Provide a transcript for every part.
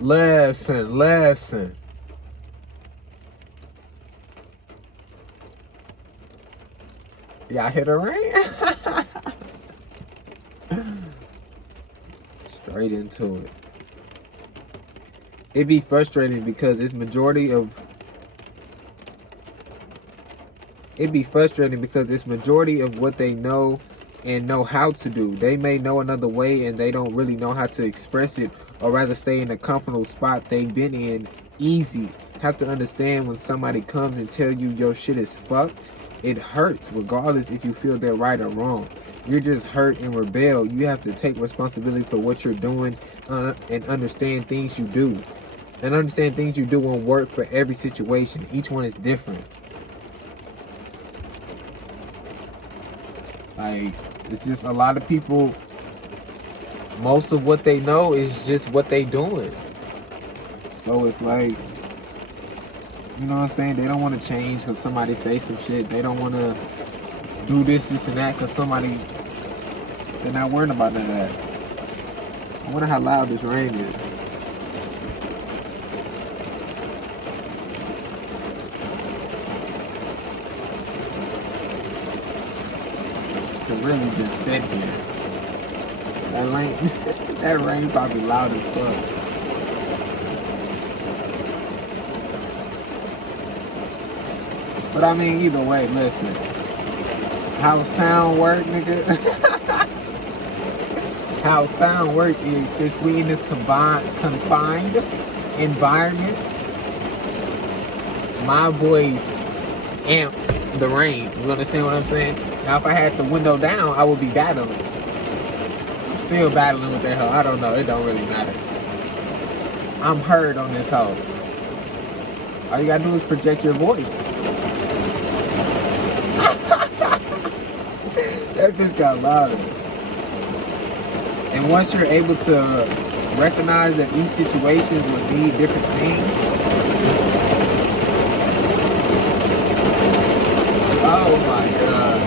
Listen. Y'all hit a rain? Straight into it. It be frustrating because it's majority of what they know and know how to do. They may know another way and they don't really know how to express it, or rather stay in a comfortable spot they've been in easy. Have to understand when somebody comes and tell you your shit is fucked, it hurts regardless if you feel they're right or wrong. You're just hurt and rebel. You have to take responsibility for what you're doing and understand things you do. And understand things you do won't work for every situation. Each one is different. Like, it's just a lot of people, most of what they know is just what they doing. So it's like, you know what I'm saying? They don't want to change because somebody say some shit. They don't want to do this and that because somebody, they're not worrying about none of that. I wonder how loud this rain is. Could really just sit here. That rain probably loud as fuck. But I mean, either way, listen. How sound work, nigga? How sound work is, since we in this confined environment, my voice amps the rain. You understand what I'm saying? Now, if I had the window down, I would be battling. I'm still battling with that hoe. I don't know. It don't really matter. I'm heard on this hoe. All you gotta do is project your voice. That bitch got louder. And once you're able to recognize that each situation will need different things. Oh my God.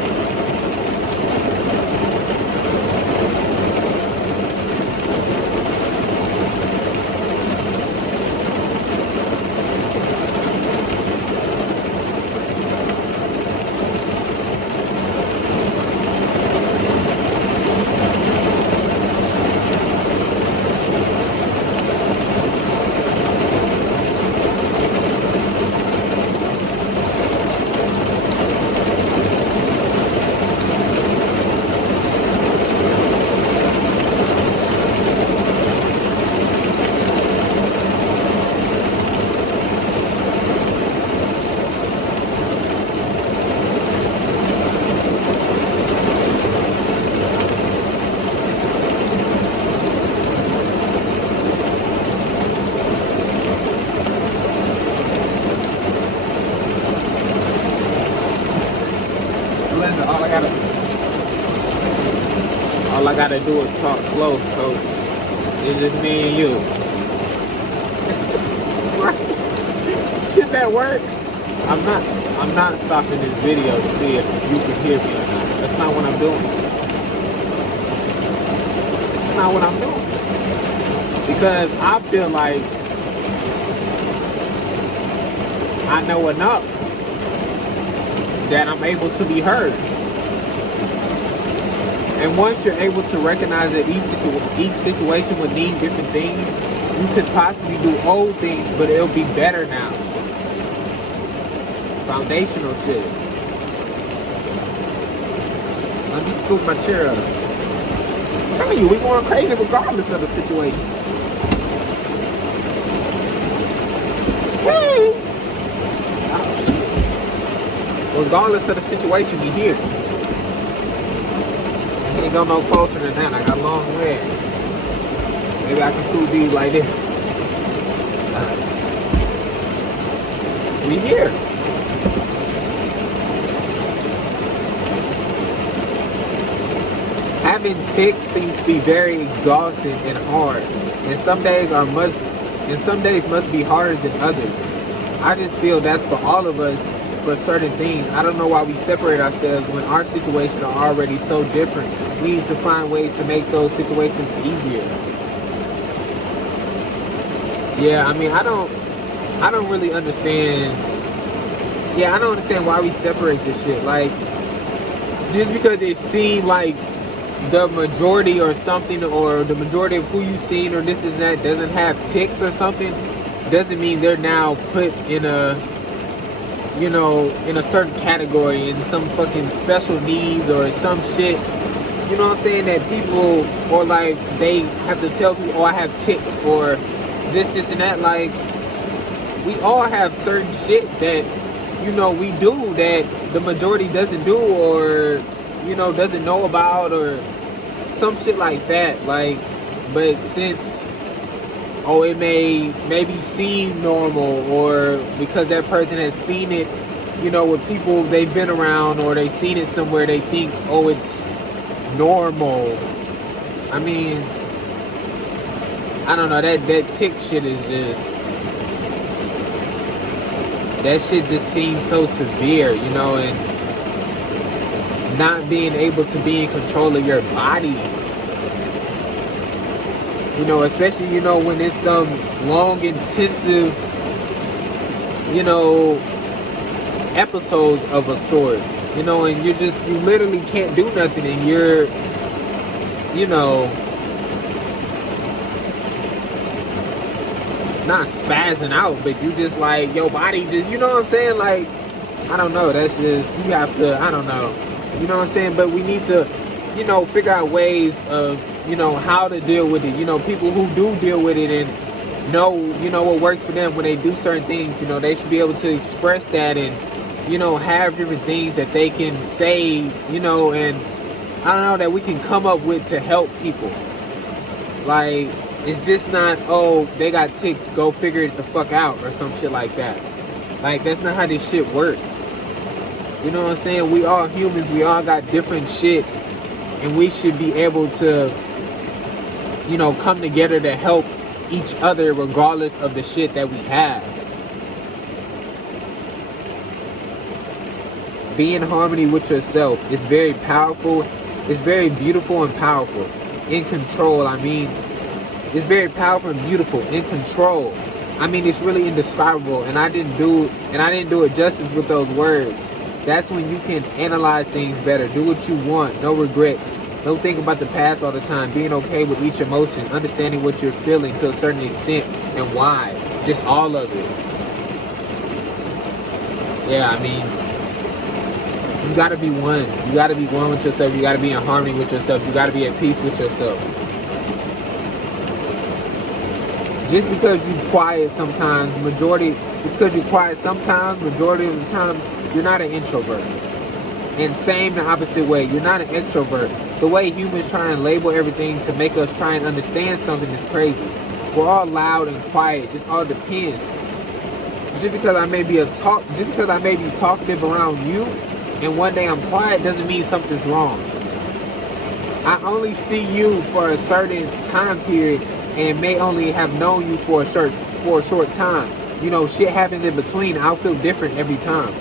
Listen, all I gotta do is talk close, coach. It's just me and you. Should that work? I'm not stopping this video to see if you can hear me or not. That's not what I'm doing. That's not what I'm doing. Because I feel like I know enough that I'm able to be heard. And once you're able to recognize that each situation would need different things, you could possibly do old things, but it'll be better now. Foundational shit. Let me scoop my chair up. I'm telling you, we're going crazy regardless of the situation. Hey! Oh, shit. Regardless of the situation, we here. Can't go no closer than that. I got long legs. Maybe I can scoop these like this. We here. Having tics seems to be very exhausting and hard, and some days must be harder than others. I just feel that's for all of us for certain things. I don't know why we separate ourselves when our situations are already so different. We need to find ways to make those situations easier. Yeah, I mean, I don't really understand. Yeah, I don't understand why we separate this shit. Like, just because it seemed like the majority or something, or the majority of who you seen or this is that doesn't have tics or something, doesn't mean they're now put in a, you know, in a certain category, in some fucking special needs or some shit. You know what I'm saying? That people, or like, they have to tell people, oh, I have tics, or this, and that. Like, we all have certain shit that, you know, we do that the majority doesn't do, or, you know, doesn't know about, or some shit like that. Like, but since, oh, it may maybe seem normal, or because that person has seen it, you know, with people they've been around, or they've seen it somewhere, they think, oh, it's normal. I mean, I don't know, that tick shit is just, that shit just seems so severe, you know, and not being able to be in control of your body. You know, especially, you know, when it's some long, intensive, you know, episodes of a sort, you know, and you literally can't do nothing, and you're, you know, not spazzing out, but you just like, your body just, you know what I'm saying? Like, I don't know, that's just, you have to, I don't know, you know what I'm saying? But we need to, you know, figure out ways of, you know, how to deal with it. You know, people who do deal with it and know, you know, what works for them when they do certain things, you know, they should be able to express that, and, you know, have different things that they can say, you know, and I don't know, that we can come up with to help people. Like, it's just not, oh, they got tics, go figure it the fuck out, or some shit like that. Like, that's not how this shit works. You know what I'm saying? We all humans, we all got different shit, and we should be able to, you know, come together to help each other regardless of the shit that we have. Be in harmony with yourself. It's very powerful. It's very beautiful and powerful. In control, I mean, it's very powerful and beautiful. In control, I mean, it's really indescribable, and I didn't do it justice with those words. That's when you can analyze things better. Do what you want. No regrets. Don't think about the past all the time. Being okay with each emotion. Understanding what you're feeling to a certain extent and why. Just all of it. Yeah, I mean, you gotta be one. You gotta be one with yourself. You gotta be in harmony with yourself. You gotta be at peace with yourself. Just because you're quiet sometimes, majority of the time, you're not an introvert. And same the opposite way, you're not an extrovert. The way humans try and label everything to make us try and understand something is crazy. We're all loud and quiet, just all depends. Just because I may be talkative around you, and one day I'm quiet, doesn't mean something's wrong. I only see you for a certain time period, and may only have known you for a short time. You know, shit happens in between. I'll feel different every time.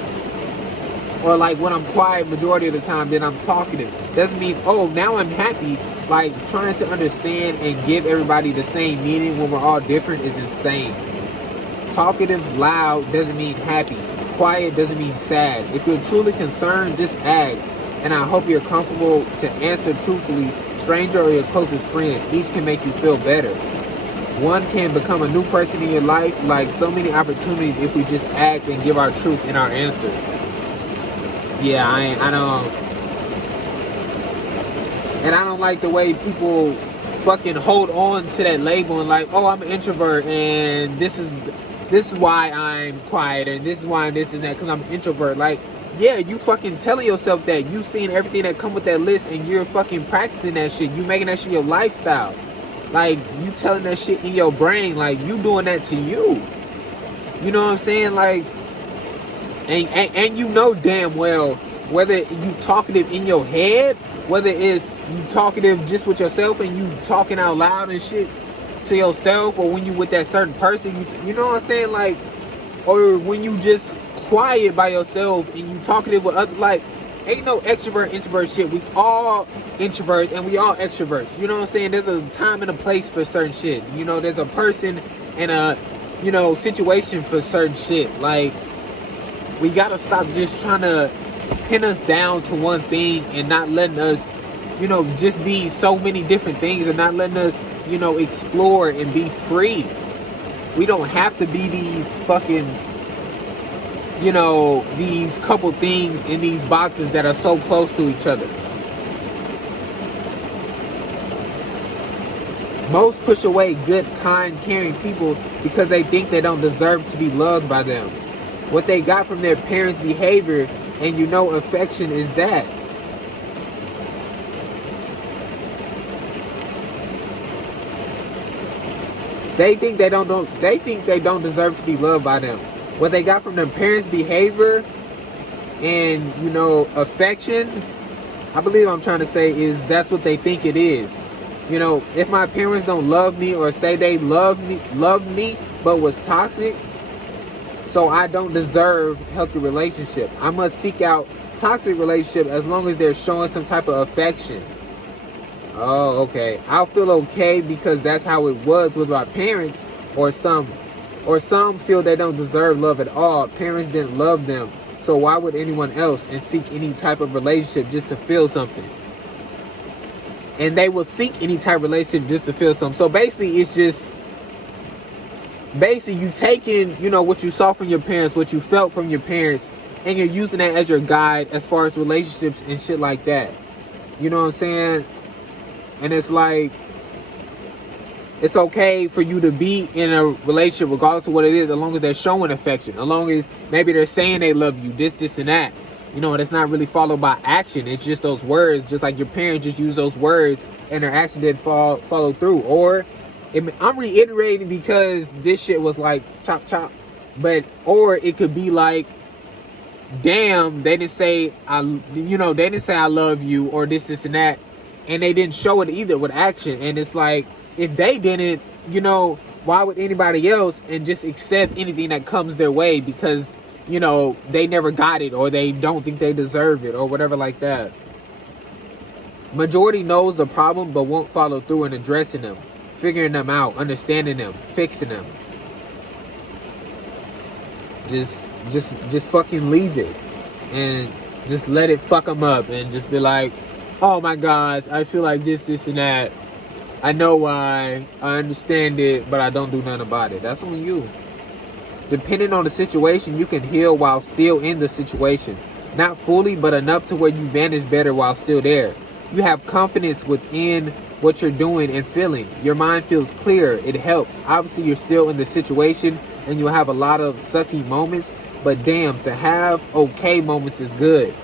Or like when I'm quiet majority of the time, then I'm talkative. Doesn't mean, oh, now I'm happy. Like, trying to understand and give everybody the same meaning when we're all different is insane. Talkative, loud doesn't mean happy. Quiet doesn't mean sad. If you're truly concerned, just ask. And I hope you're comfortable to answer truthfully. Stranger or your closest friend, each can make you feel better. One can become a new person in your life. Like, so many opportunities if we just ask and give our truth in our answers. Yeah, I don't, and I don't like the way people fucking hold on to that label and like, oh, I'm an introvert, and this is why I'm quiet, and this is why I'm this and that, because I'm an introvert. Like, yeah, you fucking telling yourself that. You seeing everything that come with that list, and you're fucking practicing that shit. You making that shit your lifestyle. Like, you telling that shit in your brain, like, you doing that to you. You know what I'm saying? Like, and you know damn well whether you talkative in your head, whether it's you talkative just with yourself and you talking out loud and shit to yourself, or when you with that certain person, you know what I'm saying? Like, or when you just quiet by yourself and you talkative with other, like, ain't no extrovert introvert shit. We all introverts and we all extroverts. You know what I'm saying? There's a time and a place for certain shit. You know, there's a person in a, situation for certain shit. Like, we gotta stop just trying to pin us down to one thing and not letting us, just be so many different things, and not letting us, explore and be free. We don't have to be these fucking, these couple things in these boxes that are so close to each other. Most push away good, kind, caring people because they think they don't deserve to be loved by them. What they got from their parents' behavior, and affection is that. They think they don't deserve to be loved by them. What they got from their parents' behavior and, affection, I believe I'm trying to say, is that's what they think it is. If my parents don't love me, or say they loved me, but was toxic, so I don't deserve healthy relationship. I must seek out toxic relationship as long as they're showing some type of affection. Oh, okay. I'll feel okay because that's how it was with my parents, or some feel they don't deserve love at all. Parents didn't love them, so why would anyone else, and seek any type of relationship just to feel something? And they will seek any type of relationship just to feel something. So basically, it's just, you taking, what you saw from your parents, what you felt from your parents, and you're using that as your guide as far as relationships and shit like that. You know what I'm saying? And it's like, it's okay for you to be in a relationship regardless of what it is, as long as they're showing affection, as long as maybe they're saying they love you, this, and that. It's not really followed by action. It's just those words, just like your parents just use those words and their action didn't follow through. Or, I'm reiterating because this shit was like chop chop, or it could be like, damn, they didn't say I love you, or this and that, and they didn't show it either with action. And it's like, if they didn't, why would anybody else, and just accept anything that comes their way because they never got it, or they don't think they deserve it, or whatever like that. Majority knows the problem but won't follow through in addressing them, figuring them out, understanding them, fixing them. Just fucking leave it and just let it fuck them up, and just be like, oh my God, I feel like this and that. I know why, I understand it, but I don't do nothing about it. That's on you. Depending on the situation, you can heal while still in the situation. Not fully, but enough to where you manage better while still there. You have confidence within what you're doing and feeling. Your mind feels clear. It helps. Obviously, you're still in the situation and you'll have a lot of sucky moments. But damn, to have okay moments is good.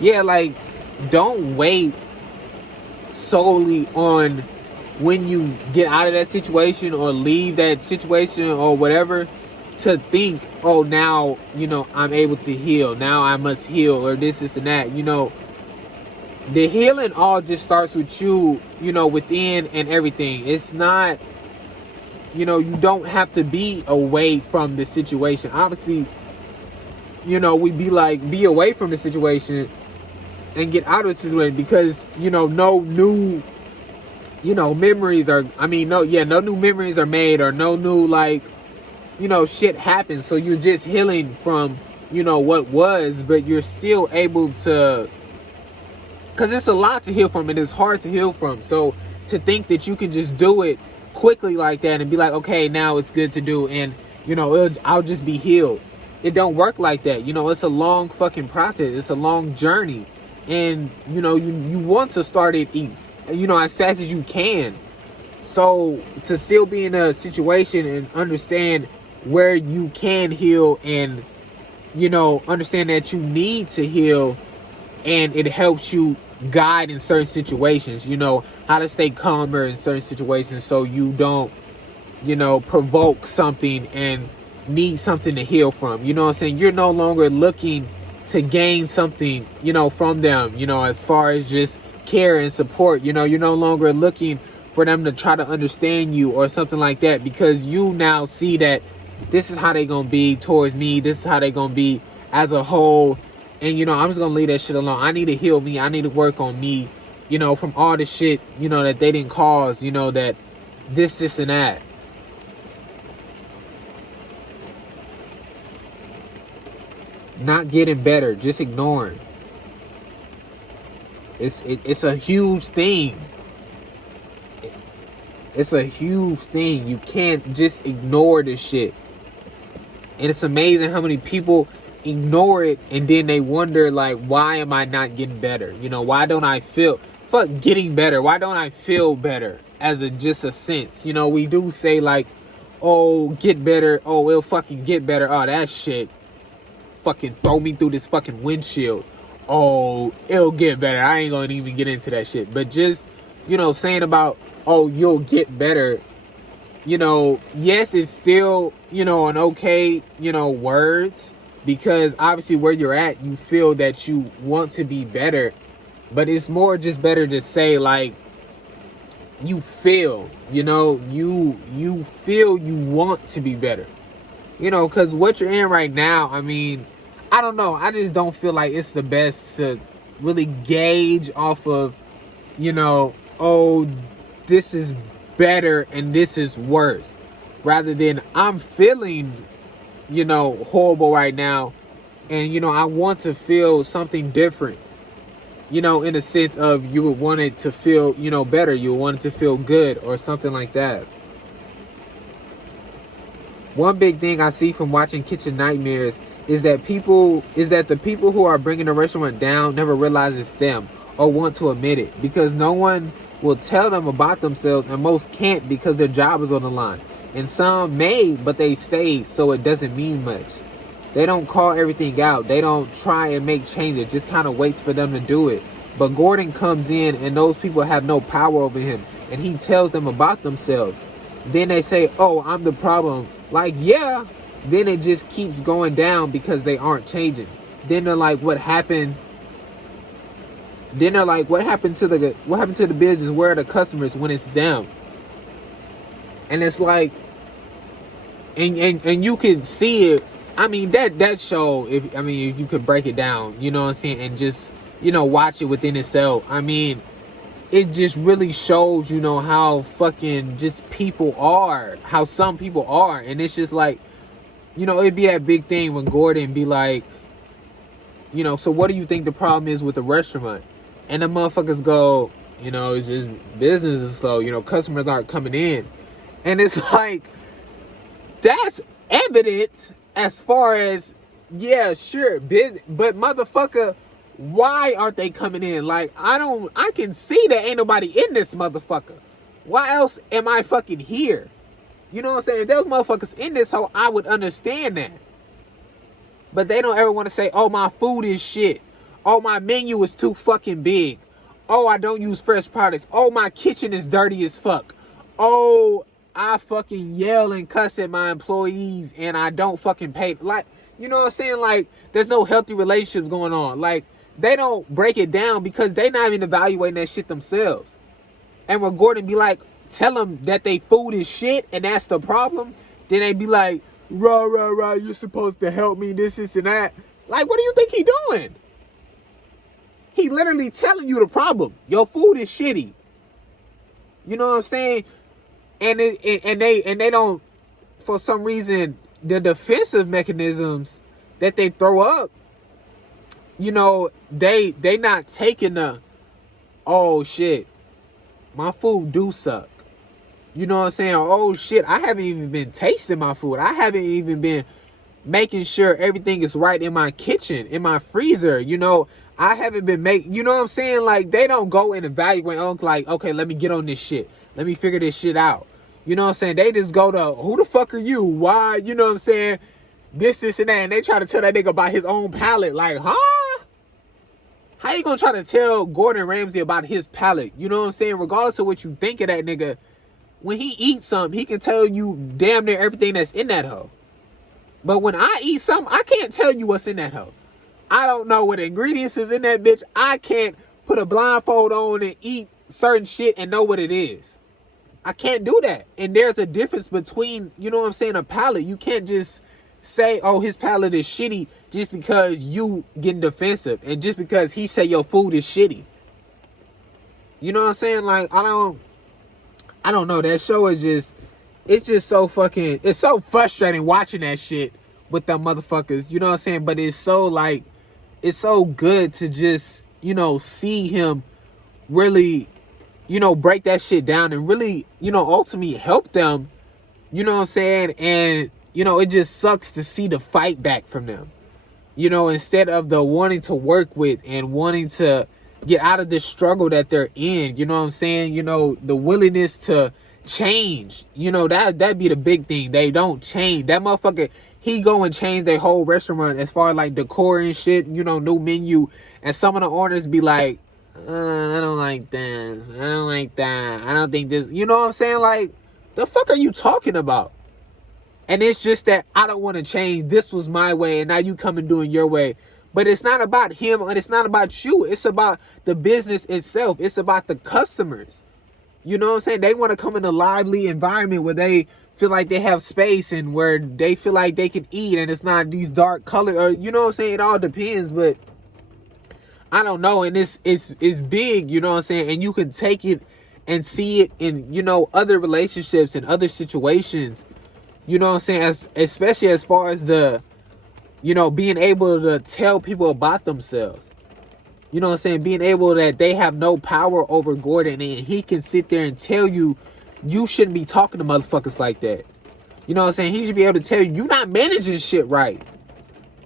Yeah, like, don't wait solely on when you get out of that situation or leave that situation or whatever, to think, oh, now, I'm able to heal. Now I must heal, or this and that. The healing all just starts with you, within and everything. It's not, you don't have to be away from the situation. Obviously, we be away from the situation and get out of the situation because, no new, memories are, no new memories are made, or no new, shit happens. So you're just healing from, what was, but you're still able to, because it's a lot to heal from and it's hard to heal from. So to think that you can just do it quickly like that and be like, okay, now it's good to do, and, I'll just be healed. It don't work like that. It's a long fucking process. It's a long journey. And, you want to start it, as fast as you can. So to still be in a situation and understand where you can heal, and understand that you need to heal, and it helps you guide in certain situations, how to stay calmer in certain situations, so you don't provoke something and need something to heal from. You know what I'm saying? You're no longer looking to gain something from them, as far as just care and support. You're no longer looking for them to try to understand you or something like that, because you now see that this is how they gonna be towards me, this is how they gonna be as a whole, and I'm just gonna leave that shit alone. I need to heal me, I need to work on me, from all the shit that they didn't cause, that this and that. not getting better, just ignoring. It's a huge thing. It's a huge thing. You can't just ignore this shit. And it's amazing how many people ignore it and then they wonder, like, why am I not getting better? You know, why don't I feel, fuck getting better, why don't I feel better as just a sense? You know, we do say like, oh, get better, oh, it'll fucking get better, oh, that shit fucking throw me through this fucking windshield, oh, it'll get better. I ain't gonna even get into that shit. But just, you know, saying about, oh, you'll get better, you know, yes, it's still, you know, an okay, you know, words, because obviously where you're at, you feel that you want to be better, but it's more just better to say like, you feel, you know, you feel you want to be better, you know, because what you're in right now, I mean, I don't know, I just don't feel like it's the best to really gauge off of, you know, oh, this is better and this is worse, rather than I'm feeling, you know, horrible right now, and you know, I want to feel something different, you know, in a sense of you would want it to feel, you know, better, you would want it to feel good or something like that. One big thing I see from watching Kitchen Nightmares is that the people who are bringing the restaurant down never realize it's them or want to admit it, because no one will tell them about themselves, and most can't because their job is on the line. And some may, but they stay, so it doesn't mean much. They don't call everything out. They don't try and make changes, just kind of waits for them to do it. But Gordon comes in and those people have no power over him, and he tells them about themselves. Then they say, oh, I'm the problem. Like, yeah. Then it just keeps going down because they aren't changing. Then they're like, what happened? Then they're like, what happened to the business? Where are the customers when it's them? And it's like, and you can see it. I mean, that show, if you could break it down, you know what I'm saying, and just, you know, watch it within itself. I mean, it just really shows, you know, how fucking just people are, how some people are. And it's just like, you know, it'd be that big thing when Gordon be like, you know, so what do you think the problem is with the restaurant? And the motherfuckers go, you know, it's just business is slow, you know, customers aren't coming in. And it's like, that's evident as far as, yeah, sure, but motherfucker, why aren't they coming in? Like, I can see that ain't nobody in this motherfucker. Why else am I fucking here? You know what I'm saying? If there was motherfuckers in this hole, I would understand that. But they don't ever want to say, oh, my food is shit. Oh, my menu is too fucking big. Oh, I don't use fresh products. Oh, my kitchen is dirty as fuck. Oh, I fucking yell and cuss at my employees and I don't fucking pay. Like, you know what I'm saying? Like, there's no healthy relationships going on. Like, they don't break it down because they not even evaluating that shit themselves. And when Gordon be like, tell them that they food is shit and that's the problem, then they be like, rah, you're supposed to help me, this and that. Like, what do you think he doing? He literally telling you the problem. Your food is shitty. You know what I'm saying? And they don't, for some reason, the defensive mechanisms that they throw up, you know, they not taking the, oh shit, my food do suck. You know what I'm saying? Oh shit, I haven't even been tasting my food. I haven't even been making sure everything is right in my kitchen, in my freezer. You know, I haven't been you know what I'm saying? Like, they don't go and evaluate, like, okay, let me get on this shit. Let me figure this shit out. You know what I'm saying? They just go to, who the fuck are you? Why? You know what I'm saying? This and that. And they try to tell that nigga about his own palate. Like, huh? How you gonna try to tell Gordon Ramsay about his palate? You know what I'm saying? Regardless of what you think of that nigga, when he eats something, he can tell you damn near everything that's in that hoe. But when I eat something, I can't tell you what's in that hoe. I don't know what ingredients is in that bitch. I can't put a blindfold on and eat certain shit and know what it is. I can't do that. And there's a difference between, you know what I'm saying, a palate. You can't just say, oh, his palate is shitty just because you getting defensive and just because he say your food is shitty. You know what I'm saying? Like, I don't know. That show is just, it's just so fucking, it's so frustrating watching that shit with them motherfuckers. You know what I'm saying? But it's so like, it's so good to just, you know, see him really, you know, break that shit down and really, you know, ultimately help them. You know what I'm saying? And, you know, it just sucks to see the fight back from them. You know, instead of the wanting to work with and wanting to get out of this struggle that they're in, you know what I'm saying? You know, the willingness to change, you know, that'd be the big thing. They don't change. That motherfucker, he go and change their whole restaurant as far as like decor and shit, you know, new menu. And some of the owners be like, I don't like this. I don't like that. I don't think this, you know what I'm saying? Like, the fuck are you talking about? And it's just that I don't want to change. This was my way, and now you come and doing your way. But it's not about him, and it's not about you. It's about the business itself. It's about the customers. You know what I'm saying? They want to come in a lively environment where they feel like they have space and where they feel like they can eat, and it's not these dark colors. Or, you know what I'm saying? It all depends, but I don't know. And it's big, you know what I'm saying? And you can take it and see it in, you know, other relationships and other situations. You know what I'm saying? Especially as far as the, you know, being able to tell people about themselves. You know what I'm saying? Being able that they have no power over Gordon, and he can sit there and tell you, you shouldn't be talking to motherfuckers like that. You know what I'm saying? He should be able to tell you, you're not managing shit right.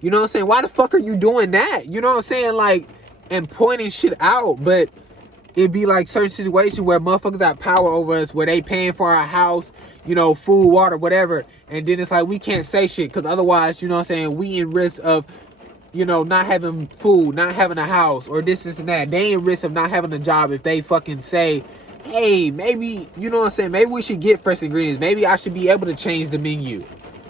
You know what I'm saying? Why the fuck are you doing that? You know what I'm saying? Like, and pointing shit out. But it'd be like certain situations where motherfuckers got power over us, where they paying for our house, you know, food, water, whatever. And then it's like, we can't say shit, because otherwise, you know what I'm saying, we in risk of, you know, not having food, not having a house, or this and that. They in risk of not having a job if they fucking say, hey, maybe, you know what I'm saying, maybe we should get fresh ingredients. Maybe I should be able to change the menu.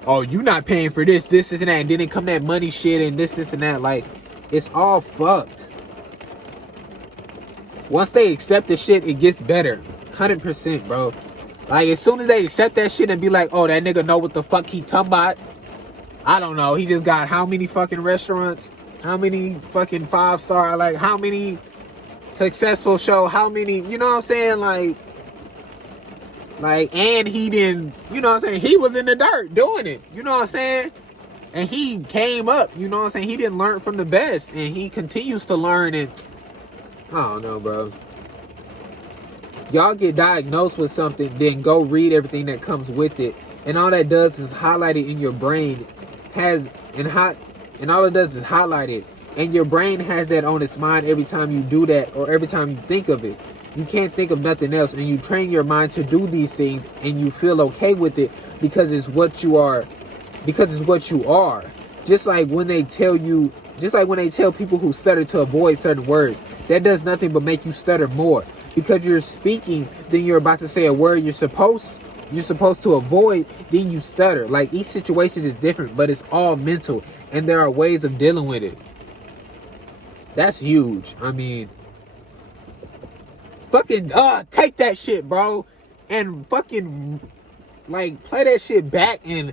Oh, you not paying for this and that. And then it come that money shit and this and that. Like, it's all fucked. Once they accept the shit, it gets better. 100%, bro. Like, as soon as they accept that shit and be like, oh, that nigga know what the fuck he talking about. I don't know. He just got how many fucking restaurants? How many fucking 5-star? Like, how many successful show? How many, you know what I'm saying? Like, and he didn't, you know what I'm saying? He was in the dirt doing it. You know what I'm saying? And he came up, you know what I'm saying? He didn't learn from the best. And he continues to learn, and I don't know, bro. Y'all get diagnosed with something, then go read everything that comes with it. And all that does is highlight it in your brain. And all it does is highlight it. And your brain has that on its mind every time you do that, or every time you think of it. You can't think of nothing else. And you train your mind to do these things, and you feel okay with it because it's what you are. Because it's what you are. Just like when they tell people who stutter to avoid certain words, that does nothing but make you stutter more. Because you're speaking, then you're about to say a word you're supposed to avoid, then you stutter. Like, each situation is different, but it's all mental, and there are ways of dealing with it. That's huge. I mean, fucking take that shit, bro, and fucking like play that shit back and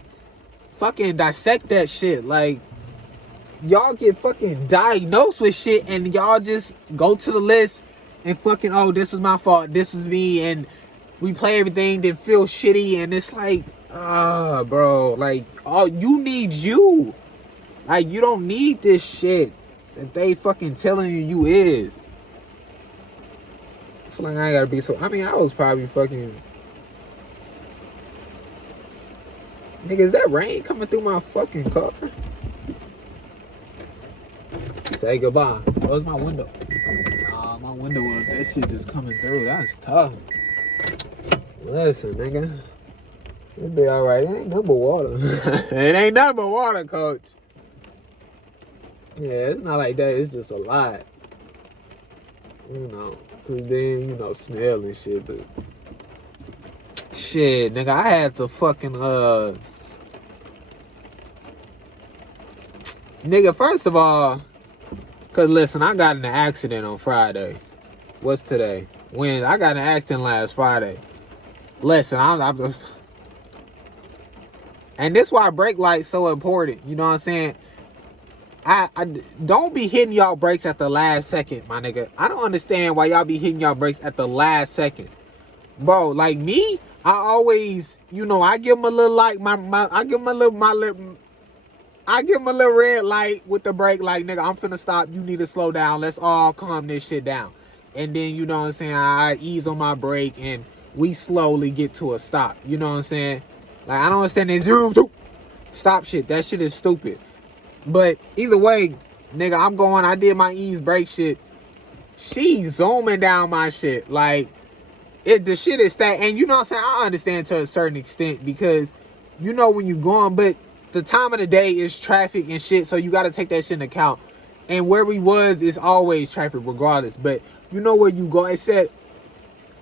fucking dissect that shit. Like, y'all get fucking diagnosed with shit, and y'all just go to the list and fucking, oh, this is my fault, this was me, and we play everything, then feel shitty. And it's like, bro, like, all you need you. Like, you don't need this shit that they fucking telling you is. I feel like I gotta be so, I mean, I was probably fucking, nigga, is that rain coming through my fucking car? Say goodbye. Close my window. My window, that shit just coming through. That's tough. Listen, nigga, it'll be alright. It ain't nothing but water. It ain't nothing but water, coach. Yeah, it's not like that. It's just a lot. You know, cause then, you know, smell and shit, but shit, nigga, I had to fucking, nigga, first of all, cause listen, I got in an accident on Friday. What's today? When I got in an accident last Friday. Listen, I'm just, and this why brake lights so important. You know what I'm saying? I don't be hitting y'all brakes at the last second, my nigga. I don't understand why y'all be hitting y'all brakes at the last second, bro. Like me, I always, you know, I give them a little, like, I give them a little, I give him a little red light with the brake, like, nigga, I'm finna stop. You need to slow down. Let's all calm this shit down. And then, you know what I'm saying, I ease on my brake and we slowly get to a stop. You know what I'm saying? Like, I don't understand that 0 2 stop shit. That shit is stupid. But either way, nigga, I'm going. I did my ease brake shit. She zooming down my shit. Like, the shit is that. And you know what I'm saying? I understand to a certain extent because you know when you're going, but the time of the day is traffic and shit. So you got to take that shit into account. And where we was is always traffic regardless. But you know where you go. It said,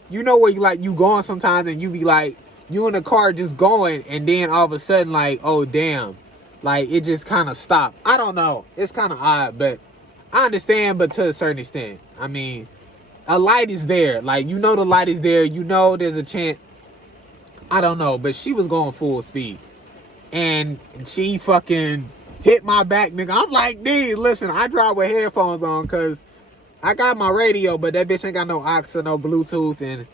you know where you going sometimes and you be like, you in the car just going and then all of a sudden like, oh damn, like it just kind of stopped. I don't know. It's kind of odd, but I understand, but to a certain extent. I mean, a light is there. Like, you know the light is there. You know there's a chance. I don't know, but she was going full speed. And she fucking hit my back, nigga. I'm like, dude, listen, I drive with headphones on because I got my radio, but that bitch ain't got no aux or no Bluetooth, and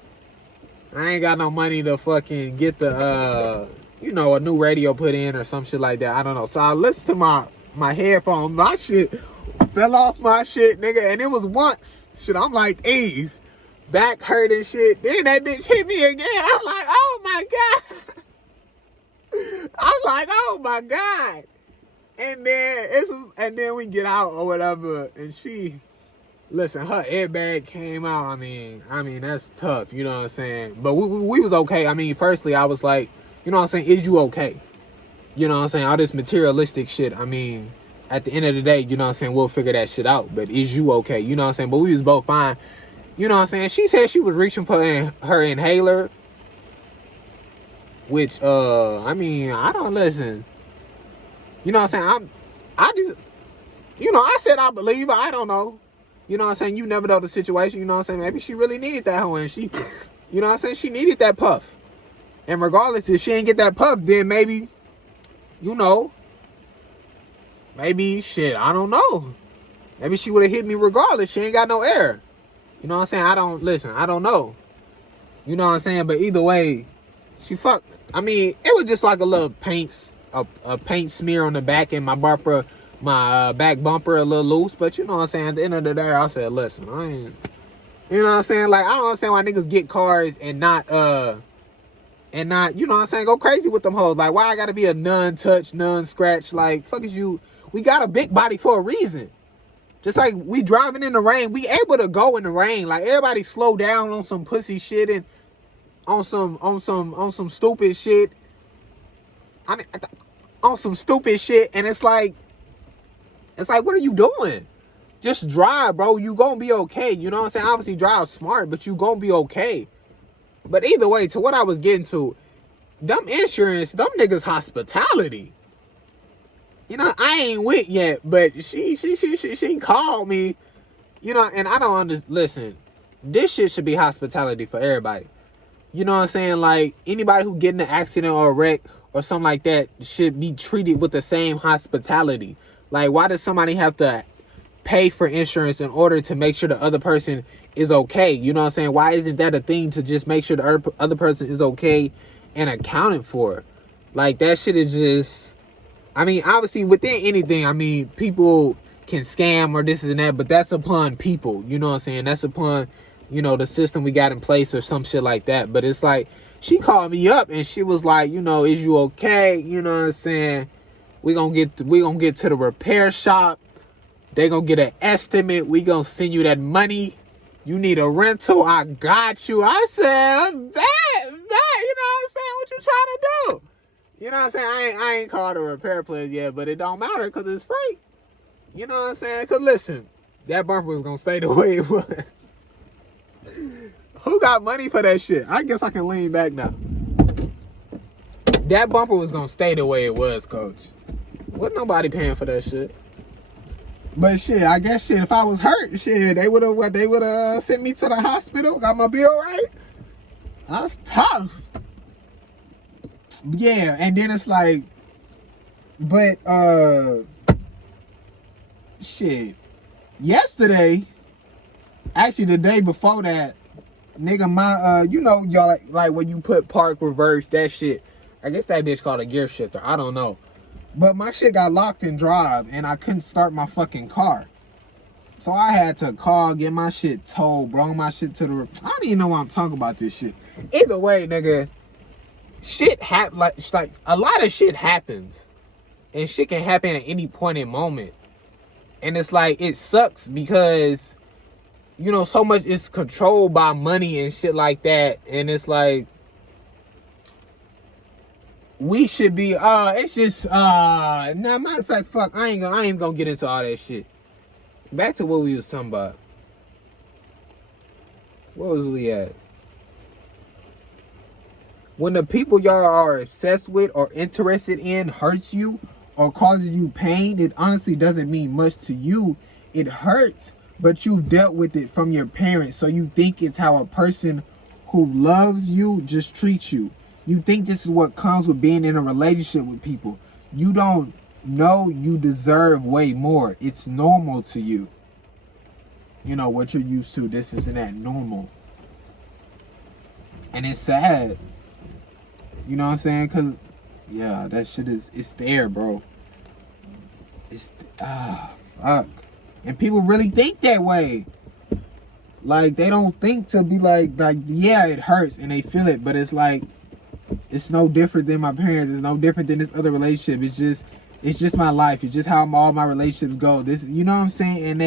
I ain't got no money to fucking get the, you know, a new radio put in or some shit like that. I don't know. So I listened to my headphones. My shit fell off my shit, nigga, and it was once. Shit, I'm like, ease. Back hurt and shit. Then that bitch hit me again. I'm like, oh my God. I'm like, oh my God. And then we get out or whatever, and she, listen, her airbag came out. I mean, that's tough, you know what I'm saying? But we was okay. I mean, firstly, I was like, you know what I'm saying, is you okay? You know what I'm saying? All this materialistic shit, I mean, at the end of the day, you know what I'm saying, we'll figure that shit out. But is you okay? You know what I'm saying? But we was both fine. You know what I'm saying? She said she was reaching for her inhaler. Which, I mean, I don't listen. You know what I'm saying? I just, you know, I said I believe her. I don't know. You know what I'm saying? You never know the situation. You know what I'm saying? Maybe she really needed that hoe and she, you know what I'm saying? She needed that puff. And regardless, if she ain't get that puff, then maybe, you know, maybe shit, I don't know. Maybe she would have hit me regardless. She ain't got no air. You know what I'm saying? I don't know. You know what I'm saying? But either way, she fucked. I mean, it was just like a little a paint smear on the back, and my bumper, my back bumper a little loose. But you know what I'm saying? At the end of the day, I said, listen, I ain't, you know what I'm saying? Like, I don't understand why niggas get cars and not, you know what I'm saying, go crazy with them hoes. Like, why I gotta be a none-touch, none-scratch? Like, fuck is you, we got a big body for a reason. Just like we driving in the rain, we able to go in the rain. Like, everybody slow down on some pussy shit and on some stupid shit. I mean, on some stupid shit, and it's like, what are you doing? Just drive, bro. You gonna be okay. You know what I'm saying? Obviously, drive smart, but you gonna be okay. But either way, to what I was getting to, them insurance, them niggas hospitality. You know, I ain't went yet, but she called me. You know, and I don't listen. This shit should be hospitality for everybody. You know what I'm saying? Like, anybody who get in an accident or a wreck or something like that should be treated with the same hospitality. Like, why does somebody have to pay for insurance in order to make sure the other person is okay? You know what I'm saying? Why isn't that a thing to just make sure the other person is okay and accounted for? Like, that shit is just, I mean, obviously within anything, I mean, people can scam or this and that, but that's upon people. You know what I'm saying? That's upon, you know, the system we got in place or some shit like that. But it's like, she called me up and she was like, you know, is you okay? You know what I'm saying? We gonna get to the repair shop. They gonna get an estimate. We gonna send you that money. You need a rental. I got you. I said, bet. You know what I'm saying? What you trying to do? You know what I'm saying? I ain't called a repair place yet, but it don't matter because it's free. You know what I'm saying? Because listen, that bumper was gonna stay the way it was. Who got money for that shit? I guess I can lean back now. That bumper was gonna stay the way it was, coach. Wasn't nobody paying for that shit. But shit, I guess shit, if I was hurt, shit, they would have sent me to the hospital, got my bill right. That's tough. Yeah, and then it's like, but shit. Yesterday, actually the day before that, nigga, my you know, y'all like when you put park reverse, that shit. I guess that bitch called a gear shifter. I don't know. But my shit got locked in drive and I couldn't start my fucking car. So I had to call, get my shit towed, bring my shit to the... I don't even know why I'm talking about this shit. Either way, nigga, shit like a lot of shit happens. And shit can happen at any point in moment. And it's like, it sucks because, you know, so much is controlled by money and shit like that. And it's like, we should be, it's just, nah, matter of fact, fuck, I ain't gonna get into all that shit. Back to what we was talking about. What was we at? When the people y'all are obsessed with or interested in hurts you or causes you pain, it honestly doesn't mean much to you. It hurts, but you've dealt with it from your parents, so you think it's how a person who loves you just treats you. You think this is what comes with being in a relationship with people. You don't know you deserve way more. It's normal to you. You know, what you're used to, this isn't that normal. And it's sad. You know what I'm saying? Because, yeah, that shit it's there, bro. It's, fuck. And people really think that way. Like, they don't think to be like, yeah, it hurts and they feel it. But it's like, it's no different than my parents. It's no different than this other relationship. It's just my life. It's just how all my relationships go. This, you know what I'm saying?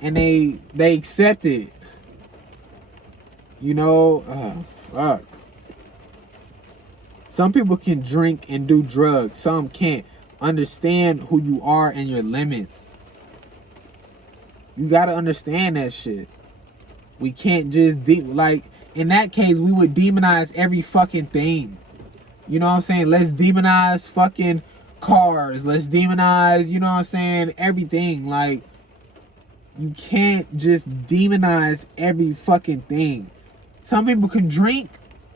And they accept it. You know, fuck. Some people can drink and do drugs. Some can't. Understand who you are and your limits. You gotta understand that shit. We can't just like, in that case, we would demonize every fucking thing. You know what I'm saying? Let's demonize fucking cars. Let's demonize, you know what I'm saying, everything. Like, you can't just demonize every fucking thing. Some people can drink.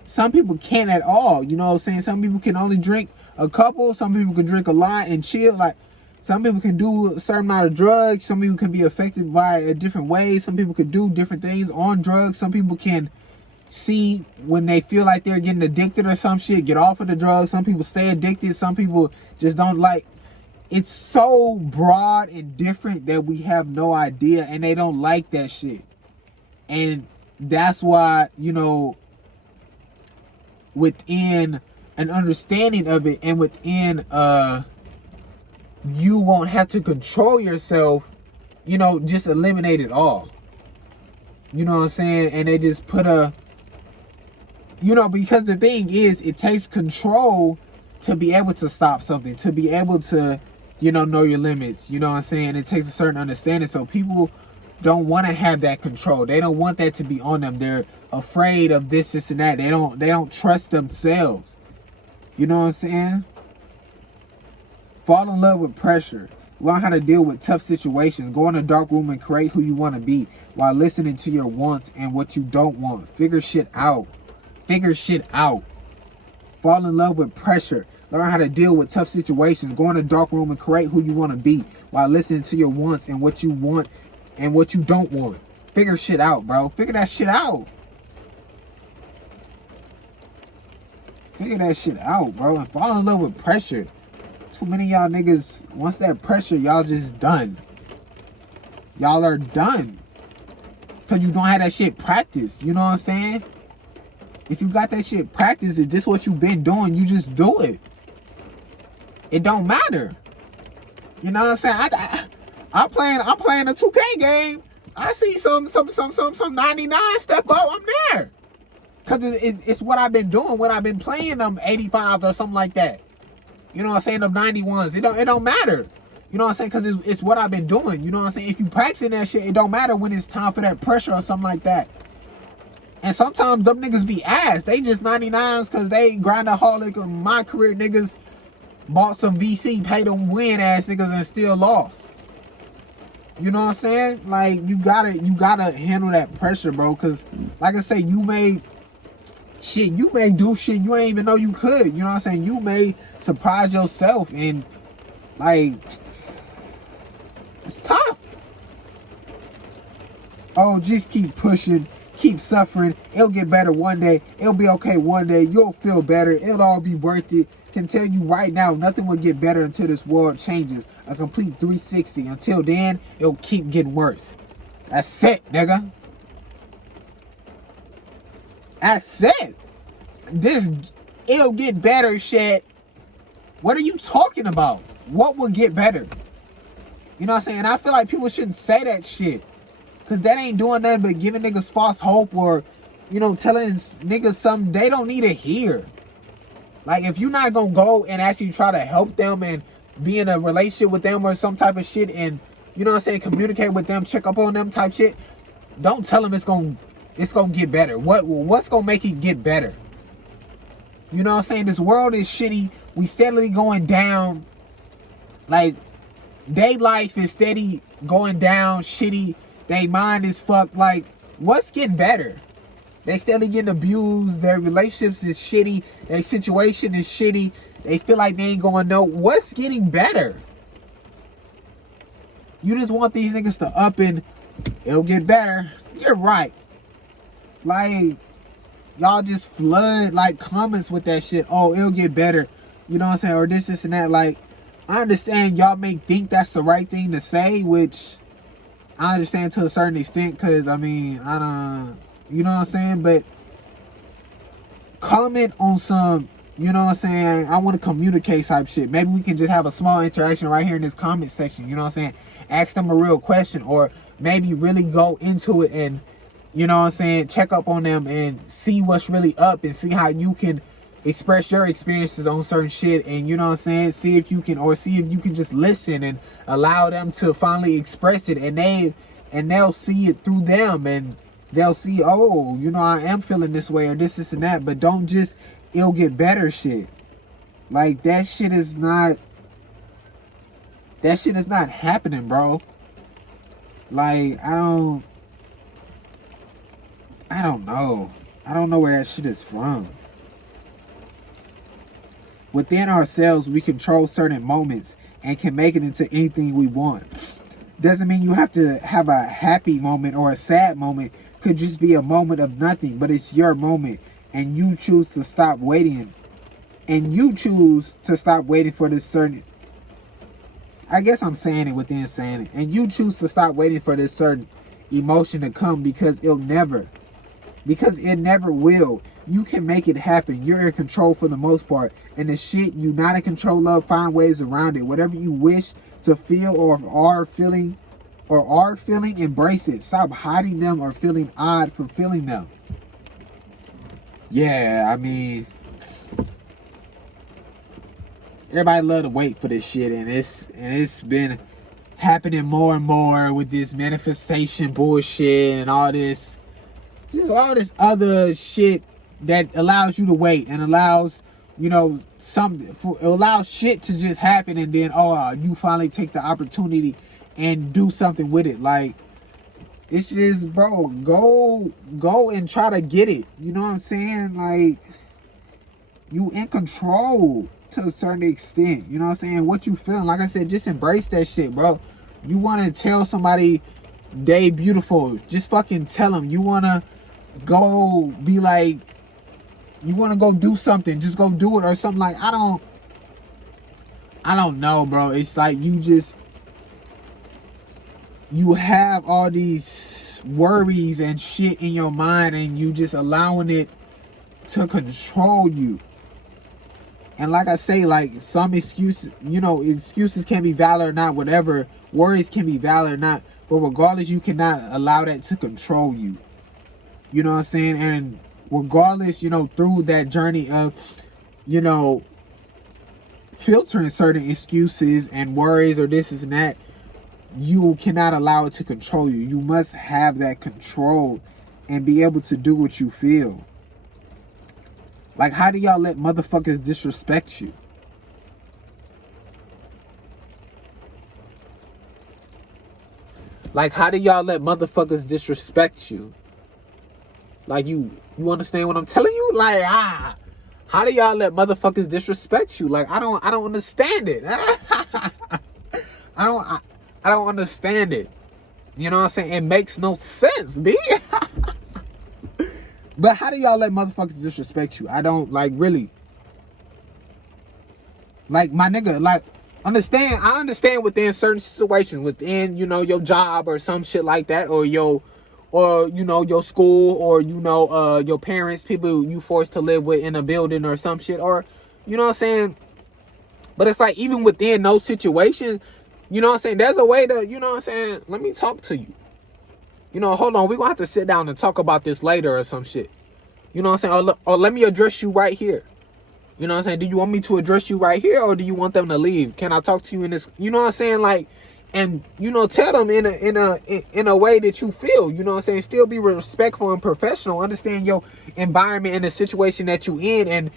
Some people can't at all. You know what I'm saying? Some people can only drink a couple. Some people can drink a lot and chill. Like, some people can do a certain amount of drugs. Some people can be affected by a different way. Some people can do different things on drugs. Some people can see when they feel like they're getting addicted or some shit, get off of the drugs. Some people stay addicted. Some people just don't like. It's so broad and different that we have no idea, and they don't like that shit. And that's why, you know, within an understanding of it and within you won't have to control yourself, you know, just eliminate it all. You know what I'm saying? And they just put you know, because the thing is, it takes control to be able to stop something, to be able to, you know your limits. You know what I'm saying? It takes a certain understanding. So people don't want to have that control. They don't want that to be on them. They're afraid of this and that. They don't trust themselves. You know what I'm saying? Fall in love with pressure. Learn how to deal with tough situations. Go in a dark room and create who you want to be while listening to your wants and what you don't want. Figure shit out. Figure shit out. Fall in love with pressure. Learn how to deal with tough situations. Go in a dark room and create who you want to be while listening to your wants and what you want and what you don't want. Figure shit out, bro. Figure that shit out. Figure that shit out, bro. And fall in love with pressure. Too many of y'all niggas, once that pressure, y'all just done. Y'all are done. Because you don't have that shit practiced. You know what I'm saying? If you got that shit practiced, if this what you've been doing, you just do it. It don't matter. You know what I'm saying? I'm playing a 2K game. I see some 99 step up, I'm there. Cause it's what I've been doing when I've been playing them 85s or something like that. You know what I'm saying? Them 91s. It don't matter. You know what I'm saying? Cause it's what I've been doing. You know what I'm saying? If you practicing that shit, it don't matter when it's time for that pressure or something like that. And sometimes them niggas be ass. They just 99s cause they grindaholic. My career niggas bought some VC, paid them win ass niggas and still lost. You know what I'm saying? Like, you gotta handle that pressure, bro. Cause like I say, you may do shit you ain't even know you could. You know what I'm saying? You may surprise yourself, and like, it's tough. Oh, just keep pushing, keep suffering. It'll get better one day. It'll be okay one day. You'll feel better. It'll all be worth it. can tell you right now, nothing will get better until this world changes. A complete 360. Until then, it'll keep getting worse. That's it, nigga. That's it. It'll get better shit. What are you talking about? What will get better? You know what I'm saying? I feel like people shouldn't say that shit. Because that ain't doing nothing but giving niggas false hope or, you know, telling niggas something they don't need to hear. Like, if you're not going to go and actually try to help them and be in a relationship with them or some type of shit and, you know what I'm saying, communicate with them, check up on them type shit, don't tell them it's going to get better. What's going to make it get better? You know what I'm saying? This world is shitty. We steadily going down. Like, their life is steady going down, shitty. Their mind is fucked. Like, what's getting better? They steadily getting abused. Their relationships is shitty. Their situation is shitty. They feel like they ain't going to know. What's getting better? You just want these niggas to up and it'll get better. You're right. Like, y'all just flood like comments with that shit. Oh, it'll get better. You know what I'm saying? Or this and that. Like, I understand y'all may think that's the right thing to say, which I understand to a certain extent, because I mean, I don't, you know what I'm saying? But comment on some, you know what I'm saying, I want to communicate type shit. Maybe we can just have a small interaction right here in this comment section, you know what I'm saying? Ask them a real question, or maybe really go into it and, you know what I'm saying, check up on them and see what's really up and see how you can express your experiences on certain shit. And you know what I'm saying, see if you can just listen and allow them to finally express it, and they'll see it through them, and they'll see, oh, you know, I am feeling this way or this and that. But don't just it'll get better shit. Like, that shit is not happening, bro. Like, I don't know. I don't know where that shit is from. Within ourselves, we control certain moments and can make it into anything we want. Doesn't mean you have to have a happy moment or a sad moment. Could just be a moment of nothing, but it's your moment, and you choose to stop waiting. And you choose to stop waiting for this certain, I guess I'm saying it within saying it. And you choose to stop waiting for this certain emotion to come, because it never will. You can make it happen. You're in control for the most part. And the shit you not in control of, find ways around it. Whatever you wish to feel or are feeling, embrace it. Stop hiding them or feeling odd for feeling them. Yeah, I mean, everybody love to wait for this shit, and it's been happening more and more with this manifestation bullshit and all this, just all this other shit that allows you to wait and allows, you know, it allows shit to just happen, and then you finally take the opportunity and do something with it. Like, it's just, bro, go and try to get it. You know what I'm saying? Like, you in control to a certain extent. You know what I'm saying? What you feeling? Like I said, just embrace that shit, bro. You want to tell somebody they beautiful, just fucking tell them. You want to go be like, you want to go do something, just go do it or something. Like, I don't know, bro. It's like you have all these worries and shit in your mind, and you just allowing it to control you. And like I say, like, some excuses, you know, excuses can be valid or not, whatever. Worries can be valid or not. But regardless, you cannot allow that to control you. You know what I'm saying? And regardless, you know, through that journey of, you know, filtering certain excuses and worries or this and that, you cannot allow it to control you. You must have that control and be able to do what you feel. Like, how do y'all let motherfuckers disrespect you? Like, how do y'all let motherfuckers disrespect you? Like, you understand what I'm telling you? Like, how do y'all let motherfuckers disrespect you? Like, I don't understand it. I don't understand it. You know what I'm saying? It makes no sense, B. But how do y'all let motherfuckers disrespect you? I don't, like, really. Like, my nigga, like, I understand within certain situations, within, you know, your job or some shit like that, or your school, or, your parents, people you forced to live with in a building or some shit, or, you know what I'm saying? But it's like, even within those situations, you know what I'm saying, there's a way to, you know what I'm saying, let me talk to you. You know, hold on, we're gonna have to sit down and talk about this later or some shit. You know what I'm saying? Or let me address you right here. You know what I'm saying? Do you want me to address you right here, or do you want them to leave? Can I talk to you in this? You know what I'm saying? Like, and, you know, tell them in a way that you feel, you know what I'm saying? Still be respectful and professional. Understand your environment and the situation that you in, and,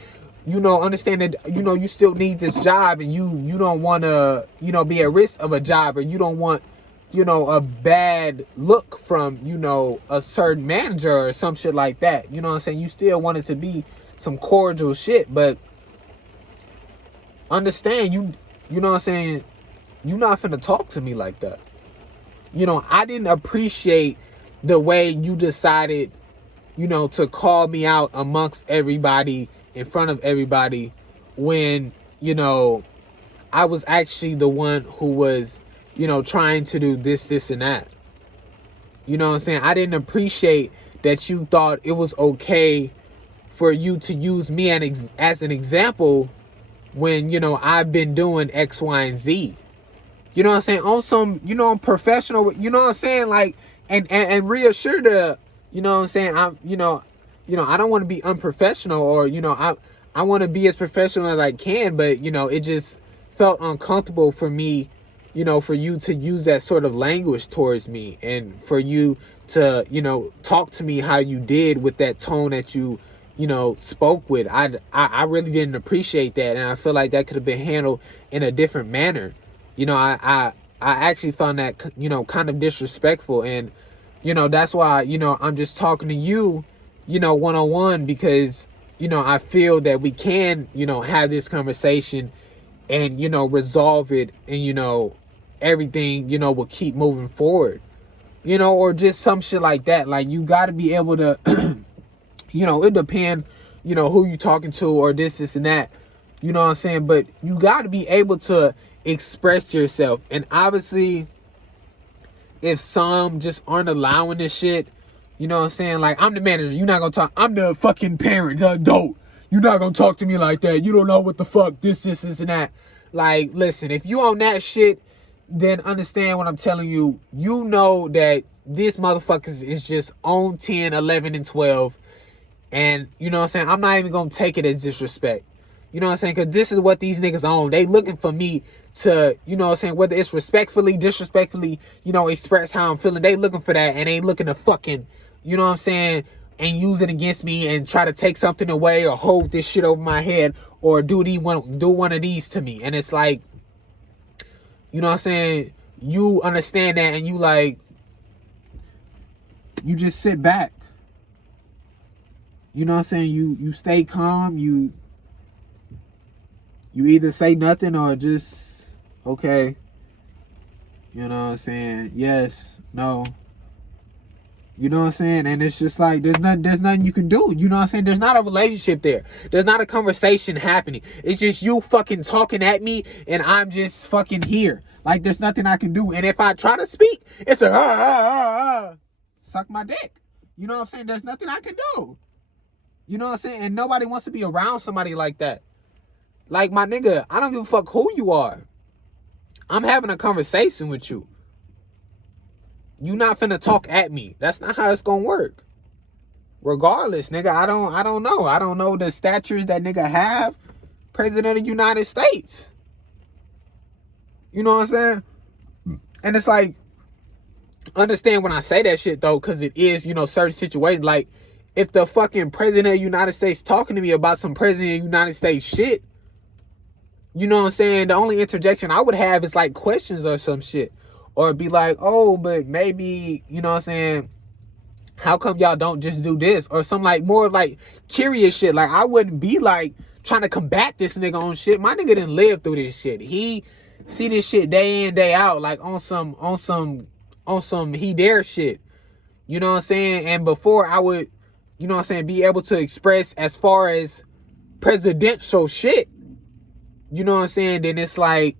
you know, understand that, you know, you still need this job, and you don't want to, you know, be at risk of a job, or you don't want, you know, a bad look from, you know, a certain manager or some shit like that. You know what I'm saying? You still want it to be some cordial shit, but understand, you know what I'm saying, you're not finna talk to me like that. You know, I didn't appreciate the way you decided, you know, to call me out amongst everybody, in front of everybody, when, you know, I was actually the one who was, you know, trying to do this and that. You know what I'm saying? I didn't appreciate that you thought it was okay for you to use me as an example when, you know, I've been doing X, Y, and Z. You know what I'm saying? On some, you know, professional, you know what I'm saying? Like, and reassure the, you know what I'm saying? I don't want to be unprofessional, or, you know, I want to be as professional as I can, but, you know, it just felt uncomfortable for me, you know, for you to use that sort of language towards me, and for you to, you know, talk to me how you did with that tone that you know, spoke with. I really didn't appreciate that, and I feel like that could have been handled in a different manner. You know, I actually found that, you know, kind of disrespectful, and, you know, that's why, you know, I'm just talking to you, you know, one-on-one, because, you know, I feel that we can, you know, have this conversation and, you know, resolve it, and, you know, everything, you know, will keep moving forward, you know, or just some shit like that. Like, you got to be able to, you know, it depends, you know, who you talking to, or this and that, you know what I'm saying? But you got to be able to express yourself. And obviously, if some just aren't allowing this shit, you know what I'm saying? Like, I'm the manager, you're not gonna talk. I'm the fucking parent, the adult. You're not gonna talk to me like that. You don't know what the fuck this and that. Like, listen, if you on that shit, then understand what I'm telling you. You know that this motherfucker is just on 10, 11, and 12. And, you know what I'm saying, I'm not even gonna take it as disrespect. You know what I'm saying? Because this is what these niggas own. They looking for me to, you know what I'm saying, whether it's respectfully, disrespectfully, you know, express how I'm feeling. They looking for that, and they looking to fucking, you know what I'm saying, and use it against me, and try to take something away, or hold this shit over my head, or do one of these to me. And it's like, you know what I'm saying, you understand that, and you like, you just sit back. You know what I'm saying? You stay calm. You either say nothing, or just, okay. You know what I'm saying? Yes, no. You know what I'm saying? And it's just like, there's nothing you can do. You know what I'm saying? There's not a relationship there. There's not a conversation happening. It's just you fucking talking at me, and I'm just fucking here. Like, there's nothing I can do. And if I try to speak, it's a suck my dick. You know what I'm saying? There's nothing I can do. You know what I'm saying? And nobody wants to be around somebody like that. Like, my nigga, I don't give a fuck who you are. I'm having a conversation with you. You not finna talk at me. That's not how it's gonna work. Regardless, nigga, I don't know. I don't know the statures that nigga have. President of the United States. You know what I'm saying? And it's like, understand when I say that shit, though, because it is, you know, certain situations. Like, if the fucking president of the United States talking to me about some president of the United States shit, you know what I'm saying, the only interjection I would have is like questions or some shit. Or be like, oh, but maybe, you know what I'm saying, how come y'all don't just do this? Or some like more like curious shit. Like, I wouldn't be like trying to combat this nigga on shit. My nigga didn't live through this shit. He see this shit day in, day out, like on some he dare shit. You know what I'm saying? And before I would, you know what I'm saying, be able to express as far as presidential shit, you know what I'm saying, then it's like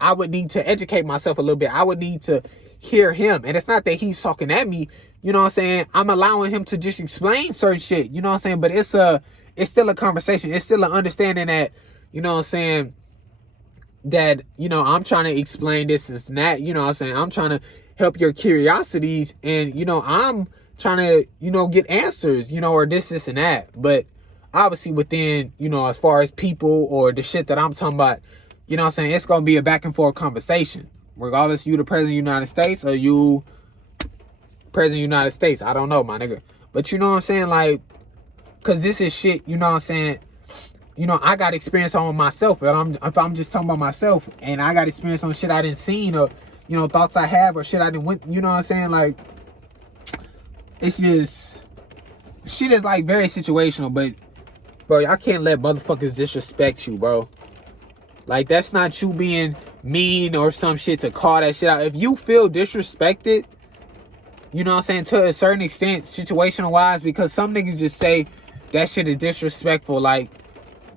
I would need to educate myself a little bit. I would need to hear him. And it's not that he's talking at me, you know what I'm saying? I'm allowing him to just explain certain shit, you know what I'm saying? But it's still a conversation. It's still an understanding that, you know what I'm saying, that, you know, I'm trying to explain this and that, you know what I'm saying? I'm trying to help your curiosities, and, you know, I'm trying to, you know, get answers, you know, or this and that. But obviously within, you know, as far as people or the shit that I'm talking about, you know what I'm saying, it's going to be a back and forth conversation. Regardless, you the president of the United States or you president of the United States. I don't know, my nigga. But you know what I'm saying? Like, because this is shit, you know what I'm saying? You know, I got experience on myself. But if I'm just talking about myself, and I got experience on shit I didn't seen, or, you know, thoughts I have, or shit I didn't went, you know what I'm saying? Like, it's just, shit is like very situational. But, bro, I can't let motherfuckers disrespect you, bro. Like, that's not you being mean or some shit to call that shit out. If you feel disrespected, you know what I'm saying, to a certain extent, situational wise, because some niggas just say that shit is disrespectful. Like,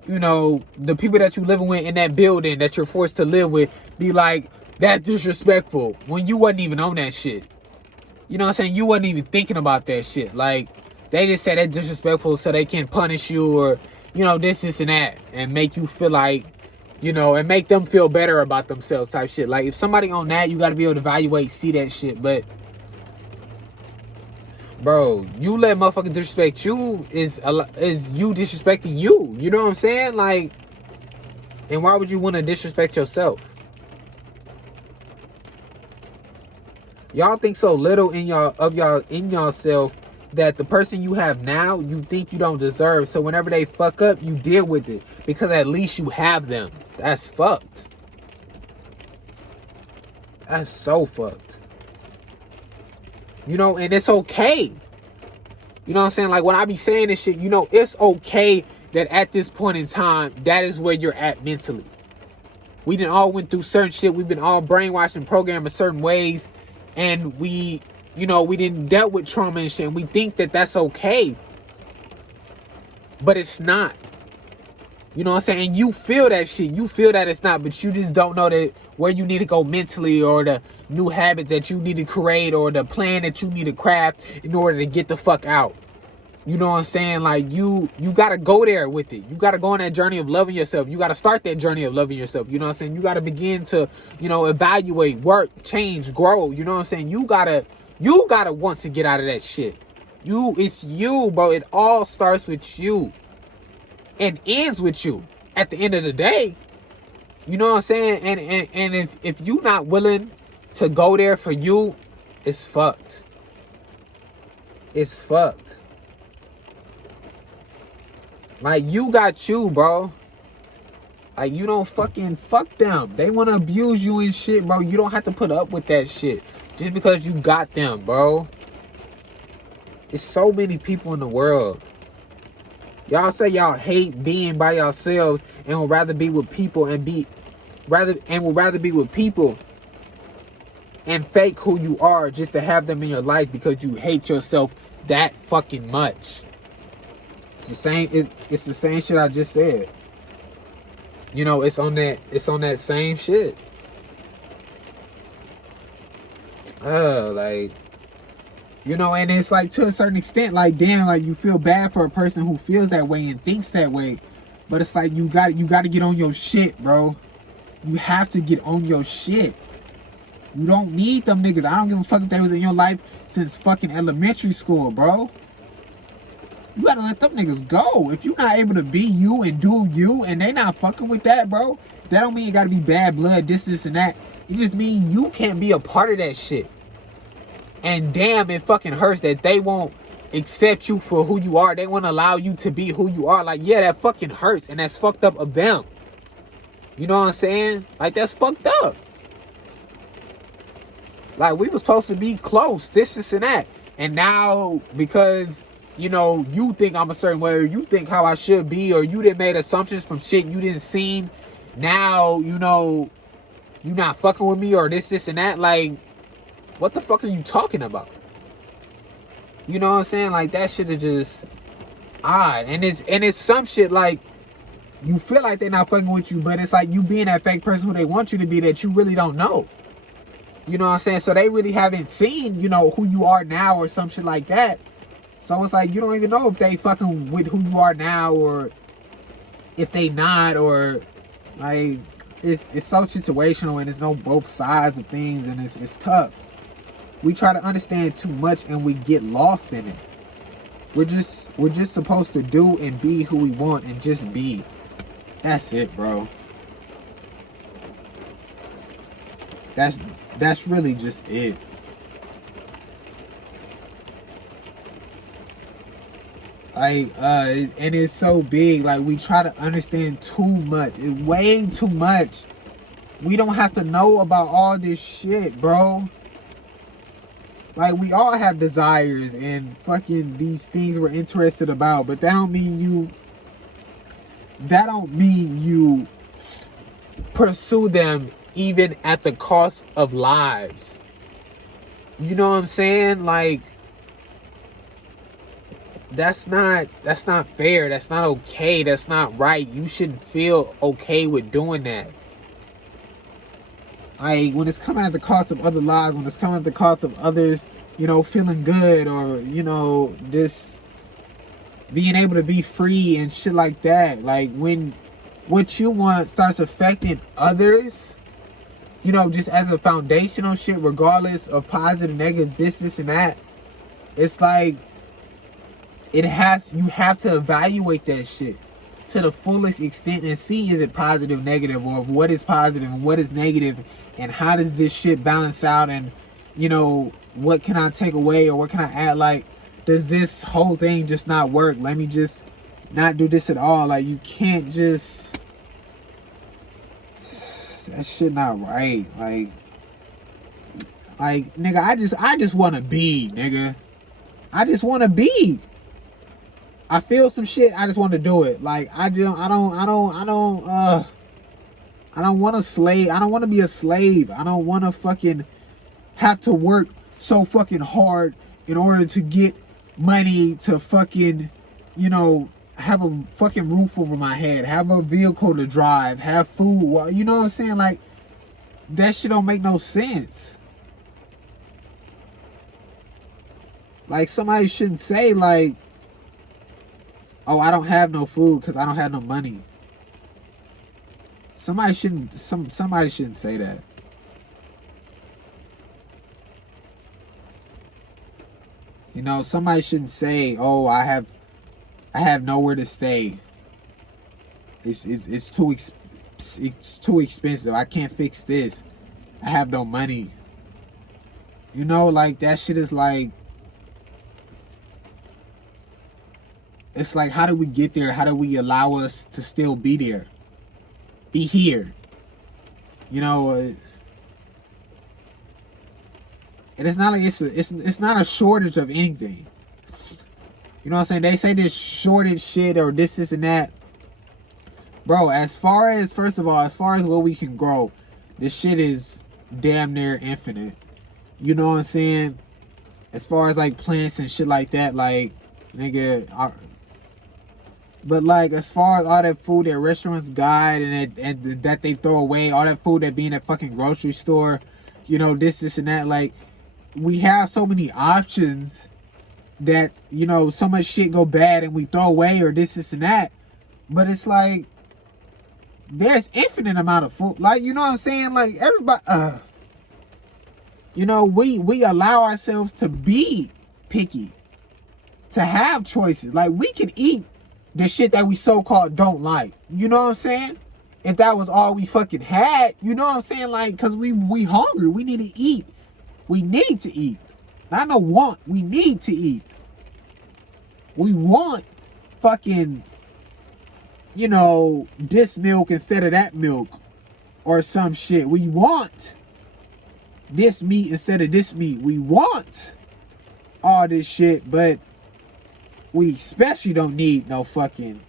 you know, the people that you living with in that building that you're forced to live with be like, that's disrespectful, when you wasn't even on that shit. You know what I'm saying? You wasn't even thinking about that shit. Like, they just say that disrespectful so they can punish you, or, you know, this and that, and make you feel like, you know, and make them feel better about themselves type shit. Like, if somebody on that, you got to be able to evaluate, see that shit. But, bro, you let motherfuckers disrespect you is you disrespecting you. You know what I'm saying? Like, and why would you want to disrespect yourself? Y'all think so little in yourself that the person you have now, you think you don't deserve. So whenever they fuck up, you deal with it because at least you have them. That's fucked. That's so fucked. You know, and it's okay. You know what I'm saying? Like, when I be saying this shit, you know, it's okay that at this point in time, that is where you're at mentally. We done all went through certain shit. We've been all brainwashed and programmed in certain ways. And we, you know, we didn't dealt with trauma and shit. And we think that that's okay. But it's not. You know what I'm saying? And you feel that shit. You feel that it's not. But you just don't know that where you need to go mentally, or the new habit that you need to create, or the plan that you need to craft in order to get the fuck out. You know what I'm saying? Like, you got to go there with it. You got to go on that journey of loving yourself. You got to start that journey of loving yourself. You know what I'm saying? You got to begin to, you know, evaluate, work, change, grow. You know what I'm saying? You got to want to get out of that shit. It's you, bro. It all starts with you and ends with you at the end of the day. You know what I'm saying? And if you not willing to go there for you, it's fucked. It's fucked. Like, you got you, bro. Like, you don't fucking fuck them. They want to abuse you and shit, bro. You don't have to put up with that shit just because you got them, bro. There's so many people in the world. Y'all say y'all hate being by yourselves and would rather be with people and would rather be with people and fake who you are just to have them in your life because you hate yourself that fucking much. It's the same. It's the same shit I just said. You know, it's on that same shit. Like, you know, and it's like, to a certain extent, like, damn, like, you feel bad for a person who feels that way and thinks that way. But it's like, you got to get on your shit, bro. You have to get on your shit. You don't need them niggas. I don't give a fuck if they was in your life since fucking elementary school, bro. You gotta let them niggas go. If you're not able to be you and do you, and they not fucking with that, bro, that don't mean you gotta be bad blood, this and that. It just means you can't be a part of that shit. And damn, it fucking hurts that they won't accept you for who you are. They won't allow you to be who you are. Like, yeah, that fucking hurts, and that's fucked up of them. You know what I'm saying? Like, that's fucked up. Like, we was supposed to be close, this and that. And now, because, you know, you think I'm a certain way, or you think how I should be, or you done made assumptions from shit you didn't see. Now, you know, you not fucking with me, or this and that. Like, what the fuck are you talking about? You know what I'm saying? Like, that shit is just odd. And it's some shit like, you feel like they're not fucking with you, but it's like you being that fake person who they want you to be that you really don't know. You know what I'm saying? So they really haven't seen, you know, who you are now or some shit like that. So it's like you don't even know if they fucking with who you are now or if they not, or like it's so situational and it's on both sides of things, and it's tough. We try to understand too much and we get lost in it. We're just supposed to do and be who we want and just be. That's it, bro. That's really just it. Like and it's so big. Like we try to understand too much. It's way too much. We don't have to know about all this shit, bro. Like we all have desires and fucking these things we're interested about, but that don't mean you pursue them even at the cost of lives. You know what I'm saying? Like that's not fair. That's not okay. That's not right. You shouldn't feel okay with doing that. Like when it's coming at the cost of other lives, when it's coming at the cost of others, you know, feeling good, or, you know, this being able to be free and shit like that. Like when what you want starts affecting others, you know, just as a foundational shit, regardless of positive, negative, this and that, it's like you have to evaluate that shit to the fullest extent and see, is it positive, negative, or what is positive and what is negative, and how does this shit balance out, and, you know, what can I take away or what can I add? Like, does this whole thing just not work? Let me just not do this at all. Like, you can't just, that shit not right. Like nigga, I just want to be, nigga. I just want to be. I feel some shit, I just want to do it. Like I don't want to slave. I don't want to be a slave. I don't want to fucking have to work so fucking hard in order to get money to fucking, you know, have a fucking roof over my head, have a vehicle to drive, have food. Well, you know what I'm saying? Like that shit don't make no sense. Like somebody shouldn't say like, oh, I don't have no food because I don't have no money. Somebody shouldn't say that. You know, somebody shouldn't say, oh, I have nowhere to stay. It's too expensive. I can't fix this. I have no money. You know, like that shit is like, it's like, how do we get there? How do we allow us to still be there? Be here. You know, and it's not like it's not a shortage of anything. You know what I'm saying? They say this shortage shit or this and that. Bro, first of all, as far as what we can grow, this shit is damn near infinite. You know what I'm saying? As far as like plants and shit like that, like, nigga, but like as far as all that food that restaurants got and that they throw away, all that food that be in that fucking grocery store, you know, this and that, like we have so many options that, you know, so much shit go bad and we throw away or this and that. But it's like there's infinite amount of food. Like, you know what I'm saying? Like everybody you know, we allow ourselves to be picky, to have choices. Like we can eat the shit that we so-called don't like. You know what I'm saying? If that was all we fucking had, you know what I'm saying? Like, cause we hungry. We need to eat. We need to eat. Not no want. We need to eat. We want fucking, you know, this milk instead of that milk or some shit. We want this meat instead of this meat. We want all this shit, but we especially don't need no fucking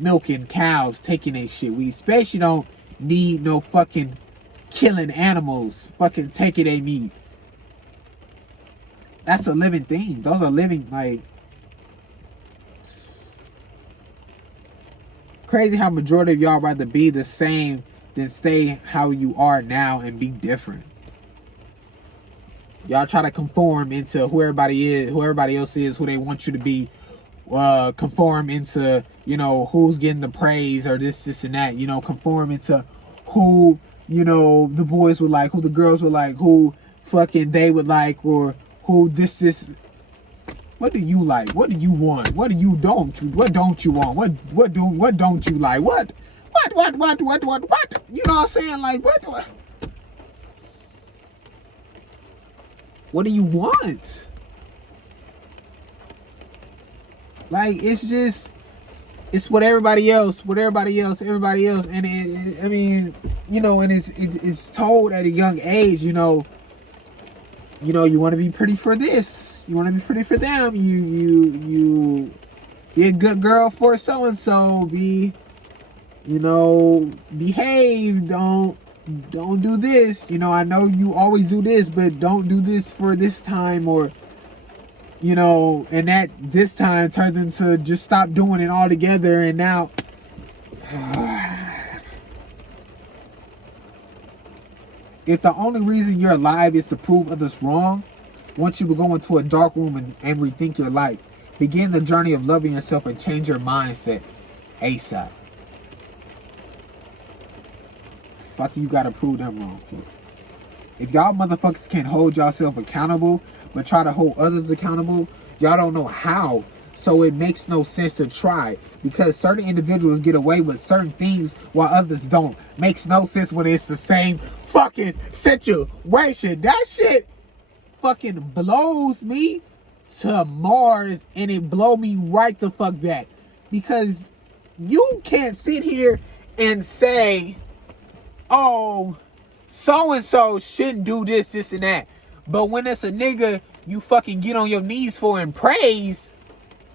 milking cows taking their shit. We especially don't need no fucking killing animals fucking taking their meat. That's a living thing. Those are living, like, crazy how majority of y'all rather be the same than stay how you are now and be different. Y'all try to conform into who everybody is, who everybody else is, who they want you to be. Conform into, you know, who's getting the praise or this and that. You know, conform into who, you know, the boys would like, who the girls would like, who fucking they would like, or who this. What do you like? What do you want? What do you don't? What don't you want? What don't you like? What? You know what I'm saying? Like, what do you want? Like, it's what everybody else, everybody else. And I mean, you know, and it's told at a young age, you know, you want to be pretty for this, you want to be pretty for them, you be a good girl for so-and-so, be, you know, behave, don't do this, you know, I know you always do this, but don't do this for this time, or, you know, and that this time turns into just stop doing it altogether. And now if the only reason you're alive is to prove others wrong, want you to go into a dark room and rethink your life. Begin the journey of loving yourself and change your mindset ASAP. Fuck you gotta prove them wrong for. If y'all motherfuckers can't hold yourself accountable, but try to hold others accountable, y'all don't know how. So it makes no sense to try, because certain individuals get away with certain things while others don't. Makes no sense when it's the same fucking situation. That shit fucking blows me to Mars, and it blow me right the fuck back. Because you can't sit here and say, oh, so-and-so shouldn't do this and that. But when it's a nigga you fucking get on your knees for and praise,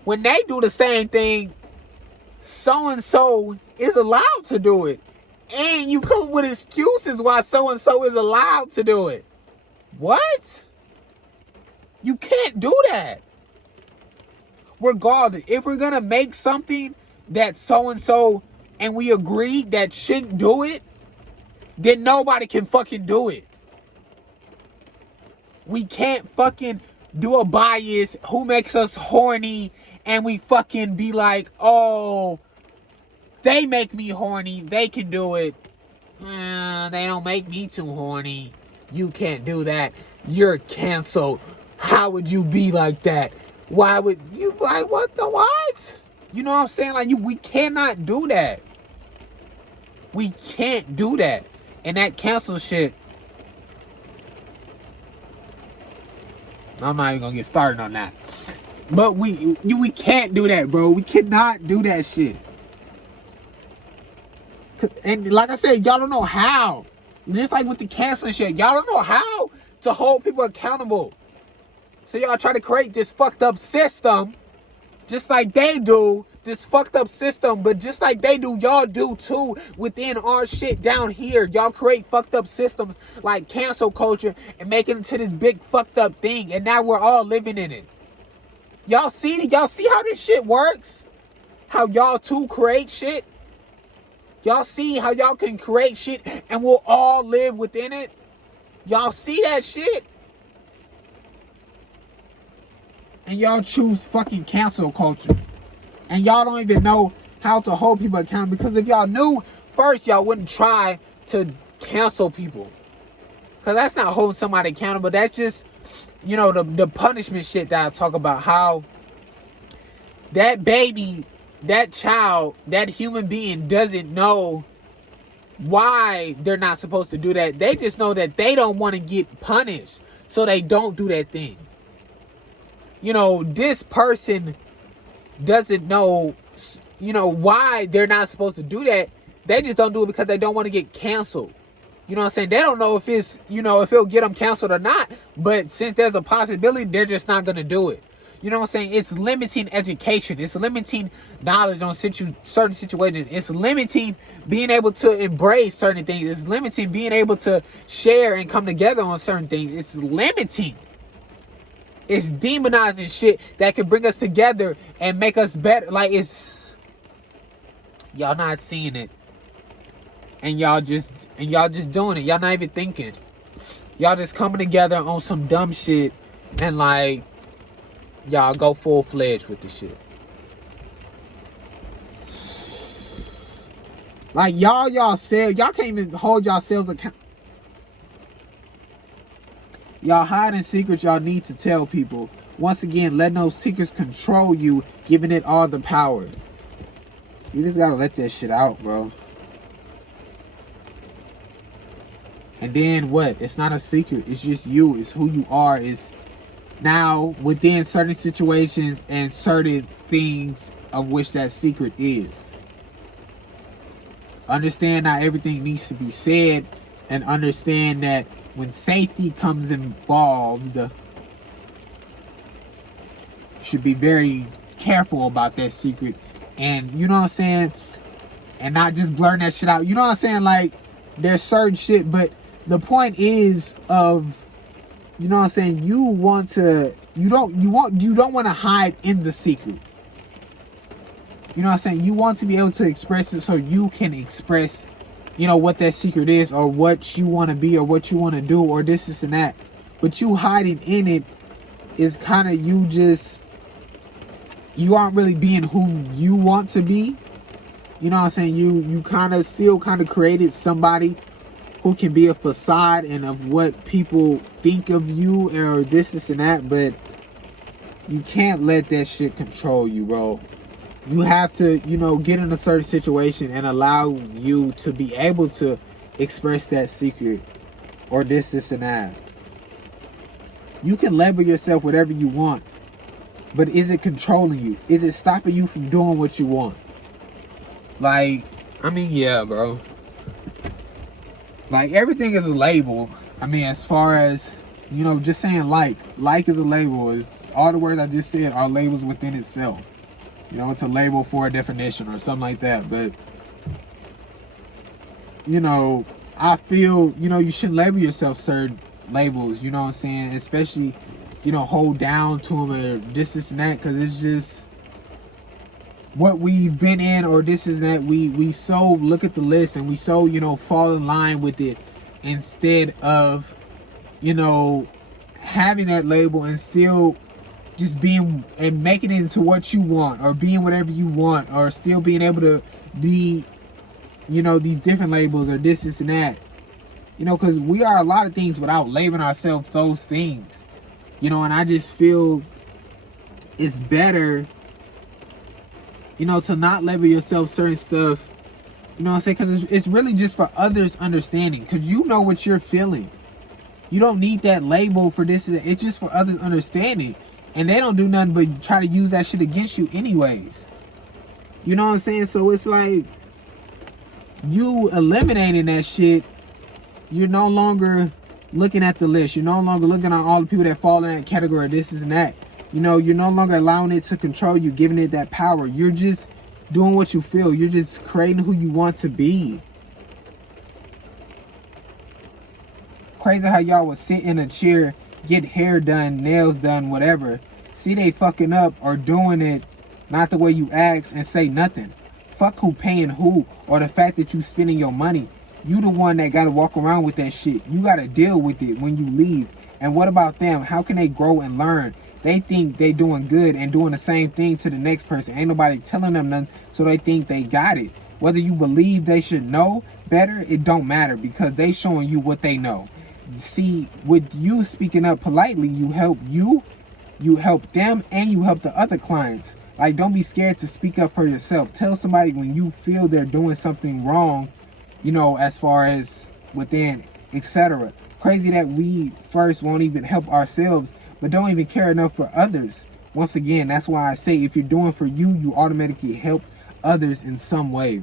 when they do the same thing, so-and-so is allowed to do it. And you come with excuses why so-and-so is allowed to do it. What? You can't do that. Regardless, if we're gonna make something that so-and-so and we agree that shouldn't do it, then nobody can fucking do it. We can't fucking do a bias who makes us horny and we fucking be like, oh, they make me horny, they can do it. They don't make me too horny. You can't do that. You're canceled. How would you be like that? Why would you, like, what the what? You know what I'm saying? Like, we cannot do that. We can't do that. And that cancel shit, I'm not even gonna get started on that. But we can't do that, bro. We cannot do that shit. And like I said, y'all don't know how. Just like with the canceling shit, y'all don't know how to hold people accountable. So y'all try to create this fucked up system, just like they do, this fucked up system, but just like they do, y'all do too within our shit down here. Y'all create fucked up systems like cancel culture and make it into this big fucked up thing, and now we're all living in it. Y'all see how this shit works? How y'all too create shit? Y'all see how y'all can create shit and we'll all live within it? Y'all see that shit? And y'all choose fucking cancel culture. And y'all don't even know how to hold people accountable. Because if y'all knew first, y'all wouldn't try to cancel people. Because that's not holding somebody accountable. That's just, you know, the punishment shit that I talk about. How that baby, that child, that human being doesn't know why they're not supposed to do that. They just know that they don't want to get punished. So they don't do that thing. You know, this person doesn't know, you know, why they're not supposed to do that. They just don't do it because they don't want to get canceled. You know what I'm saying? They don't know if it's, you know, if it'll get them canceled or not. But since there's a possibility, they're just not going to do it. You know what I'm saying? It's limiting education. It's limiting knowledge on certain situations. It's limiting being able to embrace certain things. It's limiting being able to share and come together on certain things. It's limiting. It's demonizing shit that can bring us together and make us better. Like, Y'all not seeing it. And y'all just doing it. Y'all not even thinking. Y'all just coming together on some dumb shit and like y'all go full-fledged with the shit. Like y'all can't even hold yourselves account. Y'all hiding secrets y'all need to tell people. Once again, letting those secrets control you, giving it all the power. You just gotta let that shit out, bro. And then what? It's not a secret. It's just you. It's who you are. It's now within certain situations and certain things of which that secret is. Understand not everything needs to be said, and understand that when safety comes involved, you should be very careful about that secret. And you know what I'm saying? And not just blurring that shit out. You know what I'm saying? Like, there's certain shit, but the point is of, you know what I'm saying, you don't want to hide in the secret. You know what I'm saying? You want to be able to express it so you can express, you know, what that secret is, or what you want to be, or what you want to do, or this and that. But you hiding in it is kind of you aren't really being who you want to be. You know what I'm saying? You kind of still created somebody who can be a facade and of what people think of you, or this and that, but you can't let that shit control you, bro. You have to, you know, get in a certain situation and allow you to be able to express that secret, or this and that. You can label yourself whatever you want, but is it controlling you? Is it stopping you from doing what you want? Like, I mean, yeah, bro. Like, everything is a label. I mean, as far as, you know, just saying like is a label. Is all the words I just said are labels within itself. You know, it's a label for a definition or something like that. But, you know, I feel, you know, you shouldn't label yourself certain labels, you know what I'm saying? Especially, you know, hold down to them or this and that, because it's just what we've been in, or this is that we so look at the list and we so, you know, fall in line with it, instead of, you know, having that label and still just being and making it into what you want, or being whatever you want, or still being able to be, you know, these different labels or this and that, you know, because we are a lot of things without labeling ourselves those things, you know. And I just feel it's better, you know, to not label yourself certain stuff, you know what I'm saying? Because it's really just for others' understanding, because you know what you're feeling. You don't need that label for this. It's just for others' understanding, and they don't do nothing but try to use that shit against you anyways. You know what I'm saying? So it's like, you eliminating that shit, you're no longer looking at the list. You're no longer looking at all the people that fall in that category, this and that. You know, you're no longer allowing it to control you, giving it that power. You're just doing what you feel. You're just creating who you want to be. Crazy how y'all would sit in a chair, get hair done, nails done, whatever. See they fucking up or doing it not the way you ask, and say nothing. Fuck who paying who, or the fact that you spending your money. You the one that gotta walk around with that shit. You gotta deal with it when you leave. And what about them? How can they grow and learn? They think they doing good and doing the same thing to the next person. Ain't nobody telling them nothing, so they think they got it. Whether you believe they should know better, it don't matter, because they showing you what they know. See, with you speaking up politely, you help them, and you help the other clients. Like, don't be scared to speak up for yourself. Tell somebody when you feel they're doing something wrong, you know, as far as within, etc. Crazy that we first won't even help ourselves, but don't even care enough for others. Once again, that's why I say, if you're doing for you, you automatically help others in some way.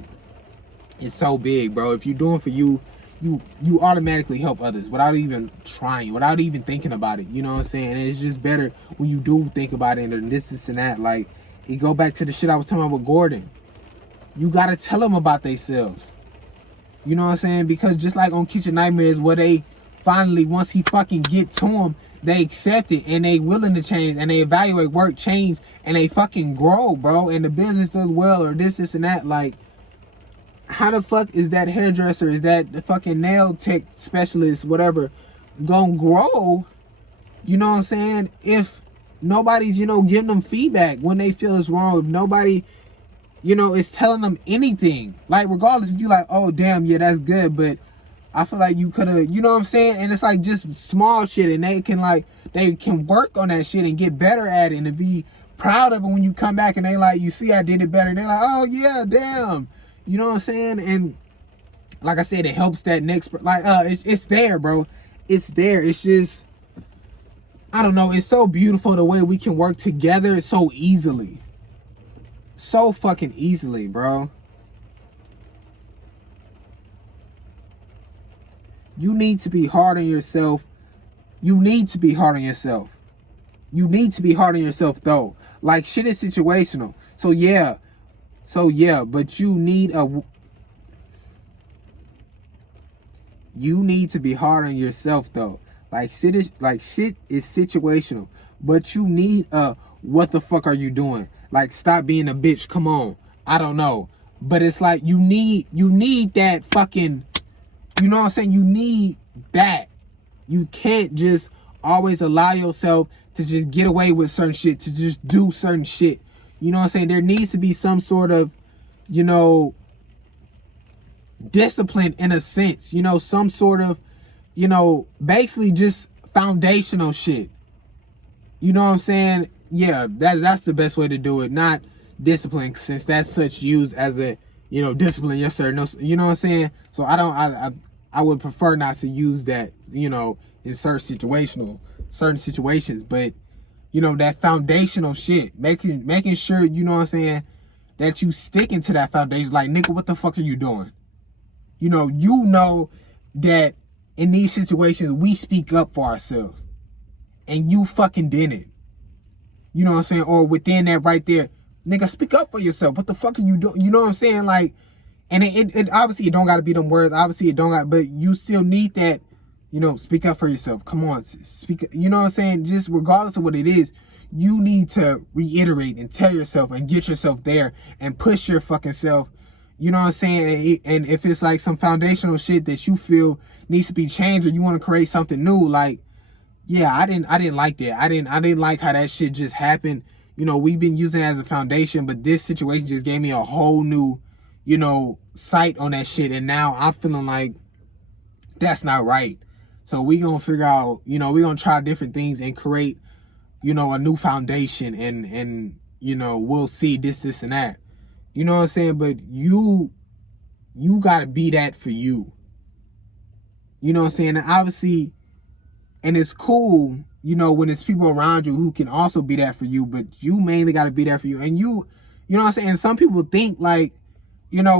It's so big, bro. If you're doing for you, you automatically help others without even trying, without even thinking about it. You know what I'm saying? And it's just better when you do think about it, and this and that. Like, it go back to the shit I was talking about with Gordon. You gotta tell them about themselves. You know what I'm saying? Because just like on Kitchen Nightmares, where they finally, once he fucking get to them, they accept it and they willing to change, and they evaluate work, change, and they fucking grow, bro. And the business does well, or this and that. Like, how the fuck is that hairdresser, is that the fucking nail tech specialist, whatever, gonna grow, you know what I'm saying, if nobody's, giving them feedback when they feel it's wrong, if nobody, is telling them anything. Like, regardless if you like, oh, damn, yeah, that's good, but I feel like you could have, you know what I'm saying? And it's like just small shit, and they can work on that shit and get better at it and to be proud of it when you come back and they like, you see I did it better. And they're like, oh, yeah, damn. You know what I'm saying? And like I said, it helps that next, like, it's there, bro. It's there. It's just, I don't know. It's so beautiful the way we can work together so easily. So fucking easily, bro. You need to be hard on yourself. You need to be hard on yourself. You need to be hard on yourself, though. Like, shit is situational. So yeah, but you need to be hard on yourself, though. Like, shit is situational. But you need what the fuck are you doing? Like, stop being a bitch. Come on. I don't know. But it's like you need that fucking, you know what I'm saying? You need that. You can't just always allow yourself to just get away with certain shit, to just do certain shit. You know what I'm saying? There needs to be some sort of, discipline in a sense. Some sort of, basically just foundational shit. You know what I'm saying? Yeah, that's the best way to do it. Not discipline, since that's such used as a, discipline. Yes, sir. No, you know what I'm saying? So I would prefer not to use that, in certain situations, but that foundational shit, making sure, you know what I'm saying, that you sticking to that foundation. Like, nigga, what the fuck are you doing? You know that in these situations we speak up for ourselves, and you fucking didn't. You know what I'm saying? Or within that right there, nigga, speak up for yourself. What the fuck are you doing? You know what I'm saying? Like, and it obviously, it don't got to be them words. Obviously, it don't got, but you still need that, speak up for yourself. Come on, speak. You know what I'm saying? Just regardless of what it is, you need to reiterate and tell yourself and get yourself there and push your fucking self. You know what I'm saying? And if it's like some foundational shit that you feel needs to be changed, or you want to create something new, like, yeah, I didn't like that. I didn't like how that shit just happened. We've been using it as a foundation, but this situation just gave me a whole new, sight on that shit. And now I'm feeling like that's not right. So we gonna figure out, we gonna try different things and create, a new foundation, and we'll see this and that. You know what I'm saying? But you gotta be that for you. You know what I'm saying? And obviously, and it's cool, when it's people around you who can also be that for you, but you mainly gotta be there for you. And you know what I'm saying? And some people think like,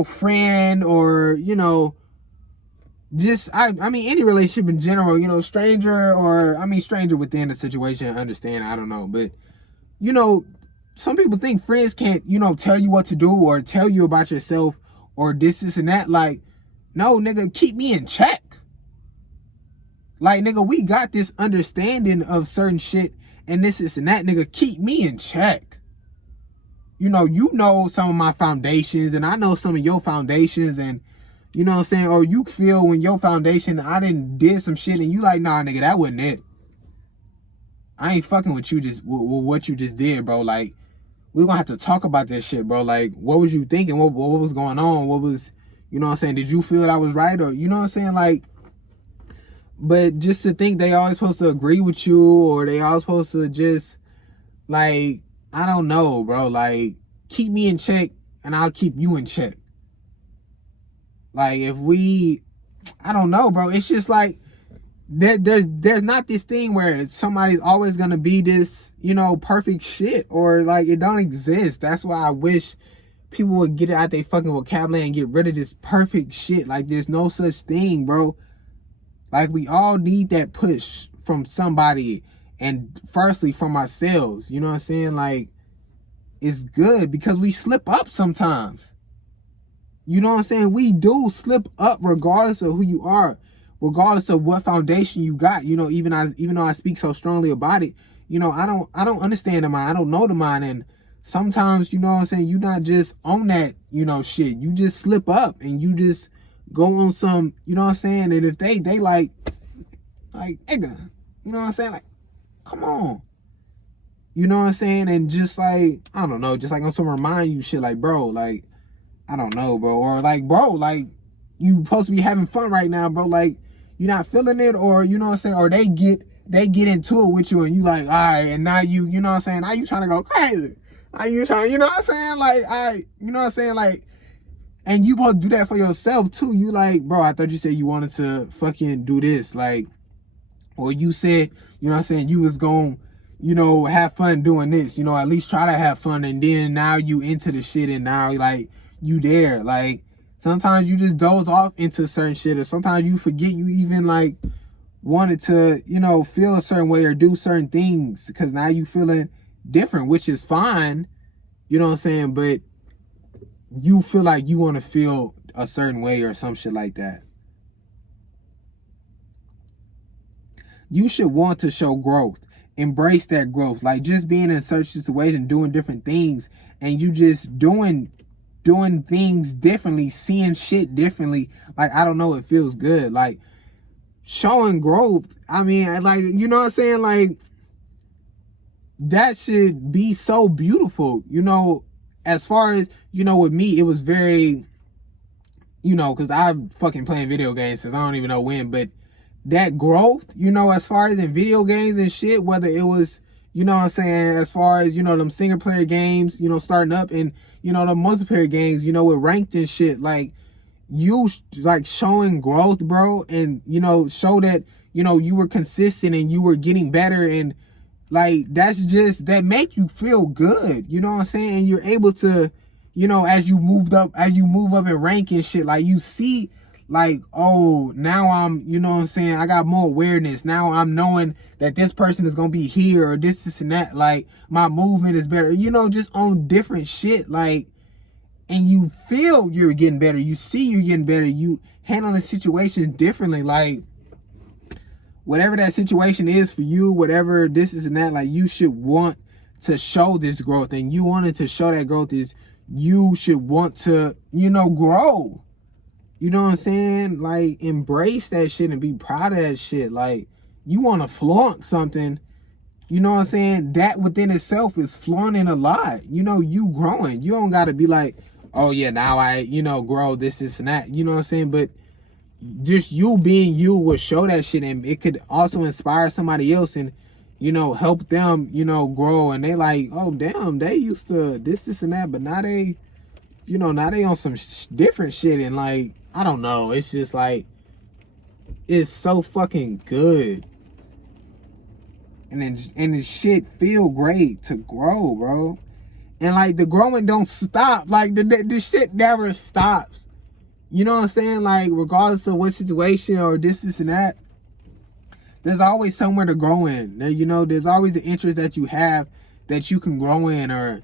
friend, or, just, I mean, any relationship in general, stranger, or, stranger within the situation, understand, I don't know. But, some people think friends can't, tell you what to do or tell you about yourself or this and that. Like, no, nigga, keep me in check. Like, nigga, we got this understanding of certain shit and this and that, nigga, keep me in check. You know some of my foundations, and I know some of your foundations, and you know what I'm saying? Or you feel when your foundation, I did some shit, and you like, nah, nigga, that wasn't it. I ain't fucking with you just with what you just did, bro. Like, we're gonna have to talk about that shit, bro. Like, what was you thinking? What was going on? What was, you know what I'm saying? Did you feel that I was right? Or, you know what I'm saying? Like, but just to think they always supposed to agree with you, or they always supposed to just, like, I don't know, bro. Like, keep me in check and I'll keep you in check. Like, I don't know, bro. It's just like, there's not this thing where somebody's always gonna be this, perfect shit, or like, it don't exist. That's why I wish people would get it out their fucking vocabulary and get rid of this perfect shit. Like, there's no such thing, bro. Like, we all need that push from somebody, and firstly from ourselves. You know what I'm saying? Like, it's good because we slip up sometimes. You know what I'm saying? We do slip up regardless of who you are, regardless of what foundation you got. Even though I speak so strongly about it, I don't understand the mind. I don't know the mind, and sometimes, you know what I'm saying, you not just on that, you know, shit. You just slip up and you just go on some, you know what I'm saying? And if they like, nigga, you know what I'm saying? Like, come on. You know what I'm saying? And just like, I don't know, just like on some remind you shit, like, bro, like, I don't know, bro. Or like, bro, like, you supposed to be having fun right now, bro. Like, you're not feeling it, or you know what I'm saying? Or they get into it with you and you like, all right, and now you know what I'm saying? Now you trying to go crazy. Now you trying, you know what I'm saying? Like, you know what I'm saying? Like, and you supposed to do that for yourself too. You like, bro, I thought you said you wanted to fucking do this. Like, or you said, you know what I'm saying, you was going, you know, have fun doing this, you know, at least try to have fun. And then now you into the shit and now like you there. Like, sometimes you just doze off into certain shit, or sometimes you forget you even like wanted to, you know, feel a certain way or do certain things because now you feeling different, which is fine, you know what I'm saying? But you feel like you want to feel a certain way or some shit like that. You should want to show growth. Embrace that growth. Like, just being in certain situations, doing different things, and you just doing things differently, seeing shit differently. Like, I don't know, it feels good. Like, showing growth, I mean, like, you know what I'm saying? Like, that should be so beautiful, you know. As far as, you know, with me, it was very, you know, because I'm fucking playing video games since I don't even know when, but that growth, you know, as far as in video games and shit, whether it was, you know what I'm saying, as far as, you know, them single player games, you know, starting up, and, you know, the multiplayer games, you know, with ranked and shit, like, you, like, showing growth, bro, and, you know, show that, you know, you were consistent and you were getting better, and, like, that's just, that make you feel good, you know what I'm saying, and you're able to, you know, as you move up in rank and shit, like, you see, like, oh, now I'm, you know what I'm saying, I got more awareness. Now I'm knowing that this person is going to be here, or this and that. Like, my movement is better, you know, just on different shit. Like, and you feel you're getting better. You see you're getting better. You handle the situation differently. Like, whatever that situation is for you, whatever this is and that, like, you should want to show this growth. And you wanted to show that growth is you should want to, you know, grow. You know what I'm saying? Like, embrace that shit and be proud of that shit. Like, you want to flaunt something, you know what I'm saying? That within itself is flaunting a lot. You know, you growing. You don't got to be like, oh yeah, now I, you know, grow this and that. You know what I'm saying? But just you being you will show that shit, and it could also inspire somebody else and, you know, help them, you know, grow. And they like, oh damn, they used to this and that, but now they, you know, now they on some different shit. And like, I don't know, it's just like, it's so fucking good. And the shit feel great to grow, bro. And like, the growing don't stop. Like, the shit never stops. You know what I'm saying? Like, regardless of what situation or this and that, there's always somewhere to grow in. You know, there's always an interest that you have that you can grow in, or,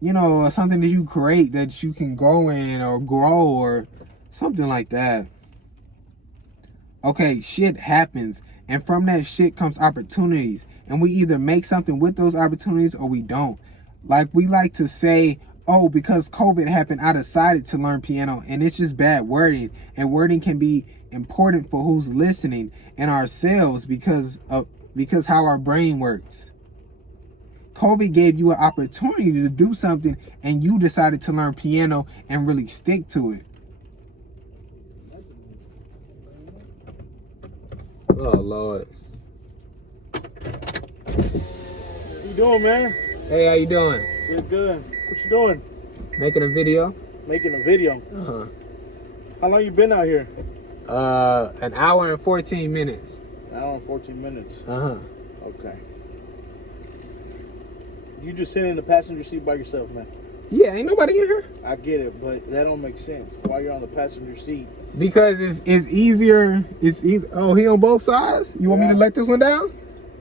you know, something that you create that you can grow in or grow, or something like that. Okay, shit happens, and from that shit comes opportunities, and we either make something with those opportunities or we don't. Like, we like to say, oh, because COVID happened, I decided to learn piano, and it's just bad wording. And wording can be important for who's listening and ourselves because how our brain works. COVID gave you an opportunity to do something, and you decided to learn piano and really stick to it. Oh Lord. What you doing, man? Hey, how you doing? Good. What you doing? Making a video. Making a video. Uh-huh. How long you been out here? An hour and 14 minutes. An hour and 14 minutes. Uh-huh. Okay. You just sitting in the passenger seat by yourself, man. Yeah, ain't nobody in here. I get it, but that don't make sense. Why you're on the passenger seat? Because it's easier. Oh, he on both sides? You want me to let this one down?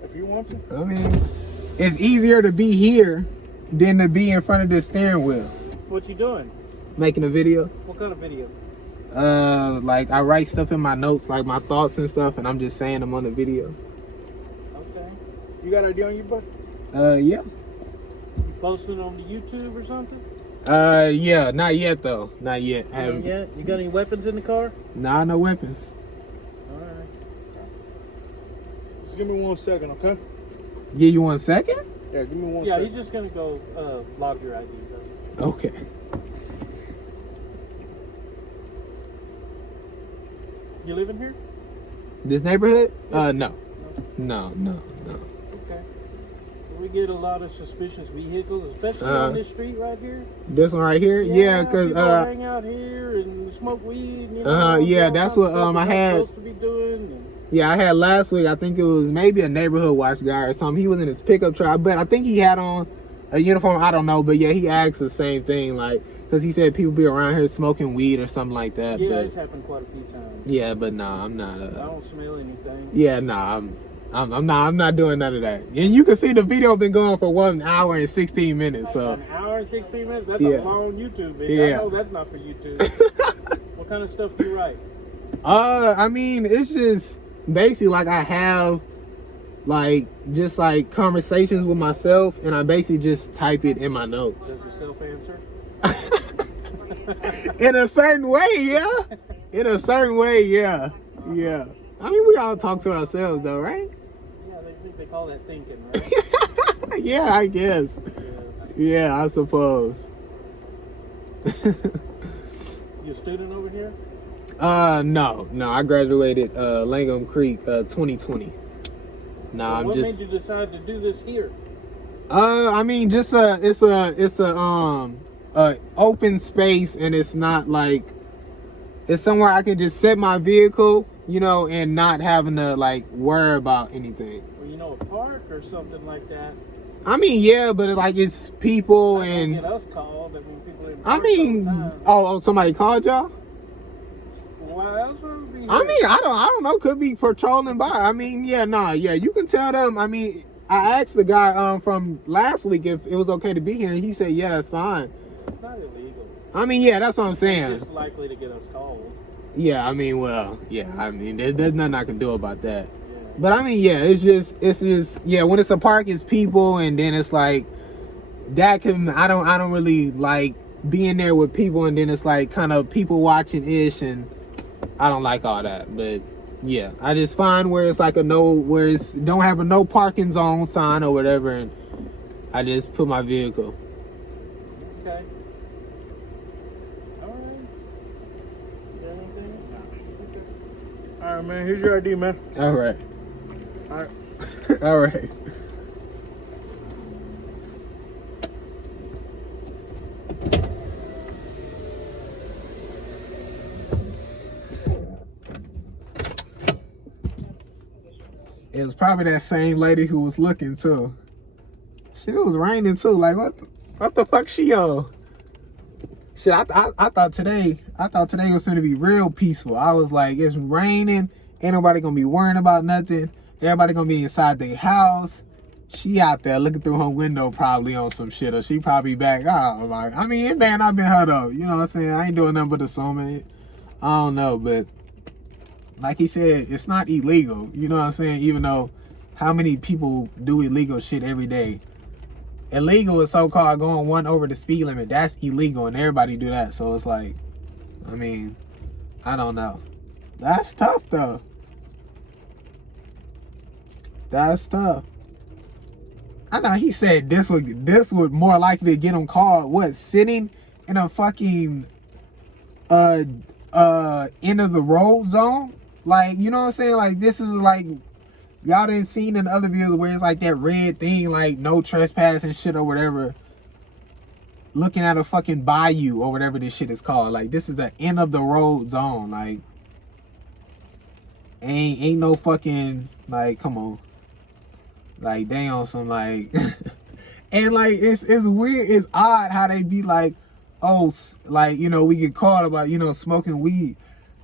If you want to. I mean, it's easier to be here than to be in front of the steering wheel. What you doing? Making a video. What kind of video? Like, I write stuff in my notes, like my thoughts and stuff, and I'm just saying them on the video. Okay. You got ID on you, bud? Yeah. You posted on the YouTube or something? Yeah, not yet though. Not yet. I Not haven't. yet? You got any weapons in the car? Nah, no weapons. Alright. Just give me 1 second, okay? Give you 1 second? Yeah, give me 1 Yeah, second. he's just gonna go log your ID. Though. Okay. You live in here? This neighborhood? No. No. Okay. We get a lot of suspicious vehicles, especially on this street right here. This one right here? Yeah, cause people hang out here and smoke weed. You know, yeah, all that's kinds what of stuff I they're had. not supposed to be doing. And Yeah, I had last week. I think it was maybe a neighborhood watch guy or something. He was in his pickup truck, but I think he had on a uniform. I don't know, but yeah, he asked the same thing, like, cause he said people be around here smoking weed or something like that. yeah, but it's happened quite a few times. yeah, but nah, I'm not. I don't smell anything. Yeah, nah, I'm not doing none of that. And you can see the video been going for 1 hour and 16 minutes. So An hour and 16 minutes? That's Yeah. a long YouTube video. Yeah. I know that's not for YouTube. What kind of stuff do you write? I mean, it's just basically like I have like just like conversations with myself, and I basically just type it in my notes. Does yourself answer? In a certain way, yeah. In a certain way, yeah. Yeah. I mean, we all talk to ourselves though, right? Yeah, they call that thinking, right? Yeah, I guess. Yeah, I suppose. You a student over here? No. I graduated Langham Creek 2020. No, I'm what just made you decide to do this here? I mean, just it's a open space, and it's not like it's somewhere I can just set my vehicle, you know, and not having to like worry about anything. Well, you know, a park or something like that. I mean, yeah, but it's people That don't and get us called. I mean, people in I parks mean, all the time. oh, somebody called y'all? Why else would we be I here? mean, I don't know. Could be patrolling by. I mean, yeah, you can tell them. I mean, I asked the guy from last week if it was okay to be here, and he said, yeah, that's fine. It's not illegal. I mean, yeah, that's what I'm It's saying. just likely to get us called. Yeah, I mean, well, yeah, I mean, there's nothing I can do about that. Yeah. But I mean, yeah, it's just, yeah, when it's a park, it's people, and then it's like, that can, I don't really like being there with people, and then it's like kind of people watching ish, and I don't like all that. But yeah, I just find where it's like where it's don't have a no parking zone sign or whatever, and I just put my vehicle. Okay. All right. You got anything? Okay. All right, man. Here's your ID, man. All right. All right. All right. It was probably that same lady who was looking too. Shit, it was raining too. Like what the fuck she on? Shit, I thought today was gonna be real peaceful. I was like, it's raining, ain't nobody gonna be worrying about nothing. Everybody gonna be inside their house. She out there looking through her window probably on some shit, or she probably back. Oh my, I mean, it may not been her though. You know what I'm saying? I ain't doing nothing but assuming it. I don't know, but like he said, it's not illegal. You know what I'm saying? Even though how many people do illegal shit every day? Illegal is so-called going 1 over the speed limit. That's illegal, and everybody do that. So it's like, I mean, I don't know. That's tough though. That's tough. I know he said this would more likely get him caught. What, sitting in a fucking end of the road zone? Like, you know what I'm saying? Like, this is like, y'all didn't seen in other videos where it's like that red thing, like no trespassing shit or whatever. Looking at a fucking bayou or whatever this shit is called. Like, this is an end of the road zone. Like, ain't no fucking, like, come on. Like, they on some like, and like, it's weird, it's odd how they be like, oh, like, you know, we get caught about, you know, smoking weed.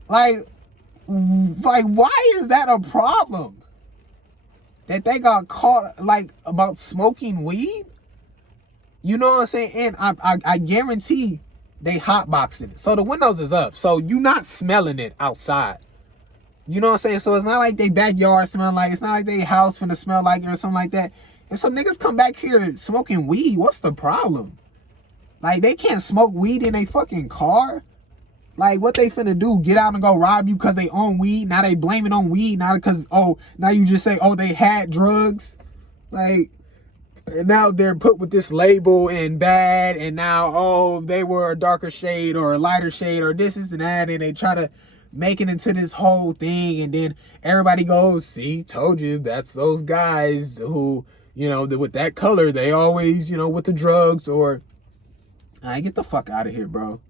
Like, why is that a problem? That they got caught, like, about smoking weed? You know what I'm saying? And I guarantee they hotboxing it. So the windows is up. So you not smelling it outside. You know what I'm saying? So it's not like they backyard smell like, it's not like they house finna smell like it or something like that. If some niggas come back here smoking weed, what's the problem? Like, they can't smoke weed in a fucking car? Like, what they finna do? Get out and go rob you because they own weed? Now they blame it on weed? Now because, oh, now you just say, oh, they had drugs? Like, and now they're put with this label and bad, and now, oh, they were a darker shade or a lighter shade or this and that, and they try to make it into this whole thing, and then everybody goes, see, told you, that's those guys who, you know, with that color, they always, you know, with the drugs, or, I get the fuck out of here, bro.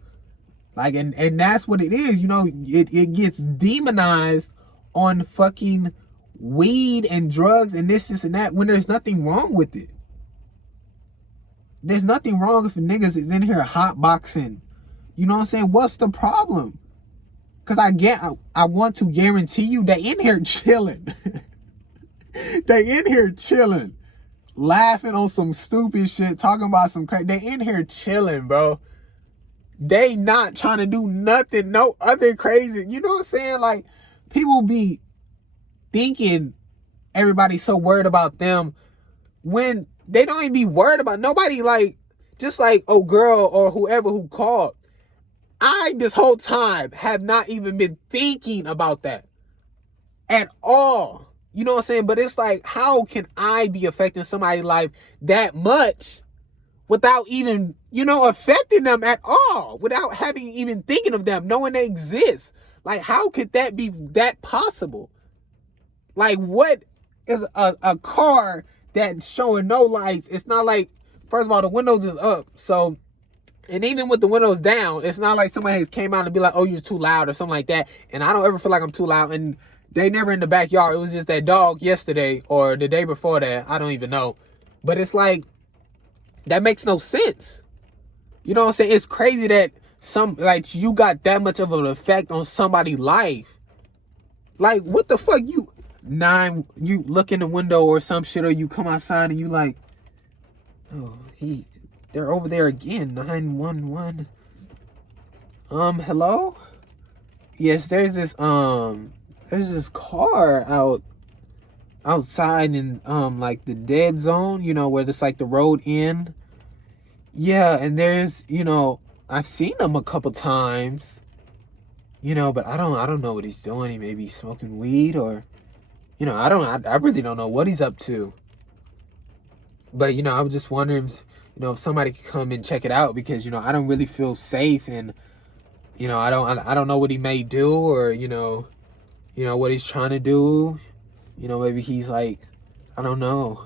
Like, and that's what it is, you know, it gets demonized on fucking weed and drugs and this and that when there's nothing wrong with it. There's nothing wrong if niggas is in here hotboxing. You know what I'm saying? What's the problem? Because I want to guarantee you they in here chilling. They in here chilling. Laughing on some stupid shit. Talking about some crazy. They in here chilling, bro. They not trying to do nothing. No other crazy. You know what I'm saying? Like, people be thinking everybody's so worried about them when they don't even be worried about nobody. Like, just like, oh, girl or whoever who called. I, this whole time, have not even been thinking about that at all. You know what I'm saying? But it's like, how can I be affecting somebody's life that much without even, you know, affecting them at all? Without having even thinking of them, knowing they exist. Like, how could that be that possible? Like, what is a car that's showing no lights? It's not like, first of all, the windows is up. So, and even with the windows down, it's not like somebody has came out and be like, oh, you're too loud or something like that. And I don't ever feel like I'm too loud. And they never in the backyard. It was just that dog yesterday or the day before that. I don't even know. But it's like, that makes no sense. You know what I'm saying? It's crazy that like, you got that much of an effect on somebody's life. Like, what the fuck? You look in the window or some shit, or you come outside and you like, oh, they're over there again. 911. Hello? Yes, there's this car outside in like the dead zone, you know, where it's like the road end. Yeah, and there's, you know, I've seen him a couple times, you know, but I don't know what he's doing. He may be smoking weed, or, you know, I really don't know what he's up to. But, you know, I was just wondering, you know, if somebody could come and check it out, because, you know, I don't really feel safe, and, you know, I don't know what he may do, or, you know what he's trying to do. You know, maybe he's like, I don't know.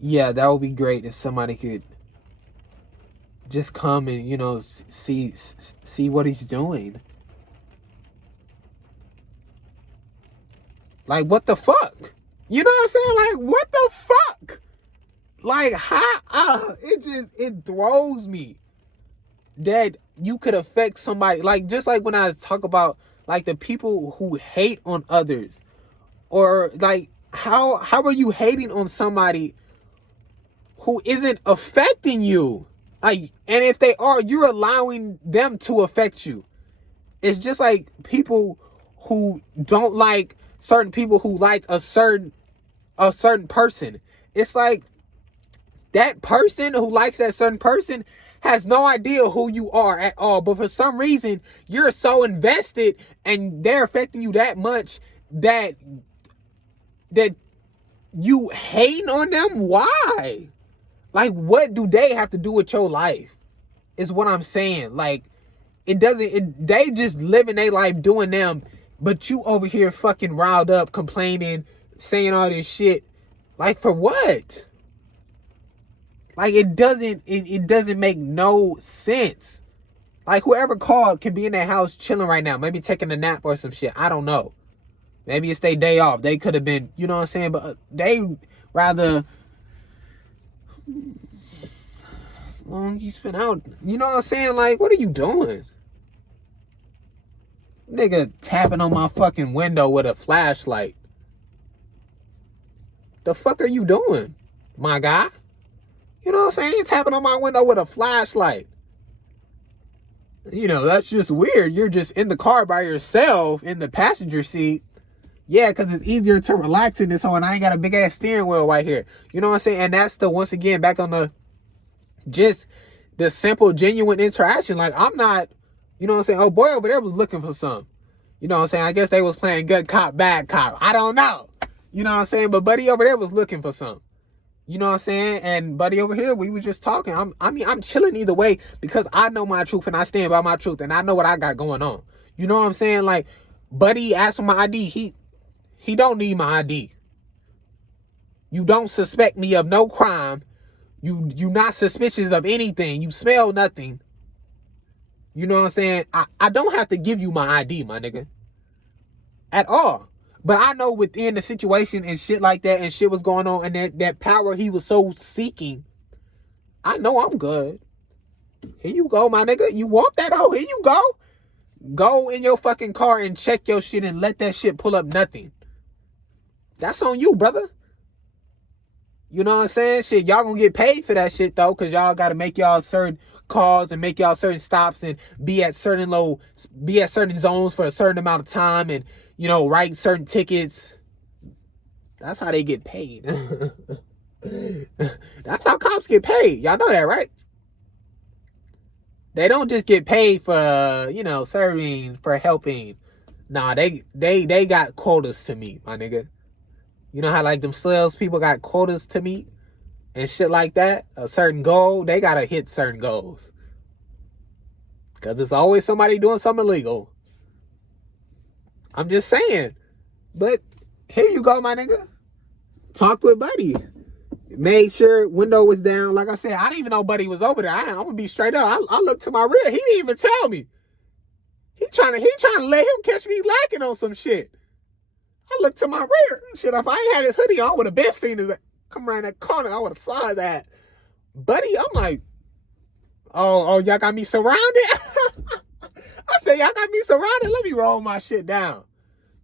Yeah, that would be great if somebody could just come and, you know, see what he's doing. Like, what the fuck? You know what I'm saying? Like, what the fuck? Like, how? It throws me that you could affect somebody. Like, just like when I talk about, like, the people who hate on others, or like, how are you hating on somebody who isn't affecting you? Like, and if they are, you're allowing them to affect you. It's just like people who don't like certain people who like a certain person. It's like, that person who likes that certain person has no idea who you are at all. But for some reason, you're so invested and they're affecting you that much that you hating on them. Why? Like, what do they have to do with your life? Is what I'm saying. Like, they just living their life doing them, but you over here fucking riled up, complaining, saying all this shit. Like, for what? Like, it doesn't make no sense. Like, whoever called can be in their house chilling right now, maybe taking a nap or some shit. I don't know. Maybe it's their day off. They could have been, you know what I'm saying? But they rather, as long as you spend out, you know what I'm saying? Like, what are you doing? Nigga tapping on my fucking window with a flashlight. The fuck are you doing, my guy? You know what I'm saying? Tapping on my window with a flashlight. You know, that's just weird. You're just in the car by yourself in the passenger seat. Yeah, because it's easier to relax in this hole, and I ain't got a big ass steering wheel right here. You know what I'm saying? And that's the, once again, back on the, just the simple, genuine interaction. Like, I'm not, you know what I'm saying? Oh, boy over there was looking for some. You know what I'm saying? I guess they was playing good cop, bad cop. I don't know. You know what I'm saying? But buddy over there was looking for some. You know what I'm saying? And buddy over here, we were just talking. I'm chilling either way because I know my truth and I stand by my truth and I know what I got going on. You know what I'm saying? Like, buddy asked for my ID. He don't need my ID. You don't suspect me of no crime. You not suspicious of anything. You smell nothing. You know what I'm saying? I don't have to give you my ID, my nigga. At all. But I know within the situation and shit like that and shit was going on and that power he was so seeking, I know I'm good. Here you go, my nigga. You want that? Oh, here you go. Go in your fucking car and check your shit and let that shit pull up nothing. That's on you, brother. You know what I'm saying? Shit, y'all gonna get paid for that shit, though, because y'all gotta make y'all certain calls and make y'all certain stops and be at certain zones for a certain amount of time and, you know, write certain tickets. That's how they get paid. That's how cops get paid. Y'all know that, right? They don't just get paid for, you know, serving, for helping. Nah, they got quotas to meet, my nigga. You know how like them sales people got quotas to meet and shit like that? A certain goal, they gotta hit certain goals. Cause there's always somebody doing something illegal. I'm just saying. But here you go, my nigga. Talked with buddy. Made sure window was down. Like I said, I didn't even know buddy was over there. I'm gonna be straight up. I looked to my rear. He didn't even tell me. He trying to let him catch me lacking on some shit. I looked to my rear. Shit, if I ain't had his hoodie on, I would have been seen his come around that corner. I would have saw that. Buddy, I'm like, oh, y'all got me surrounded? I said, y'all got me surrounded? Let me roll my shit down.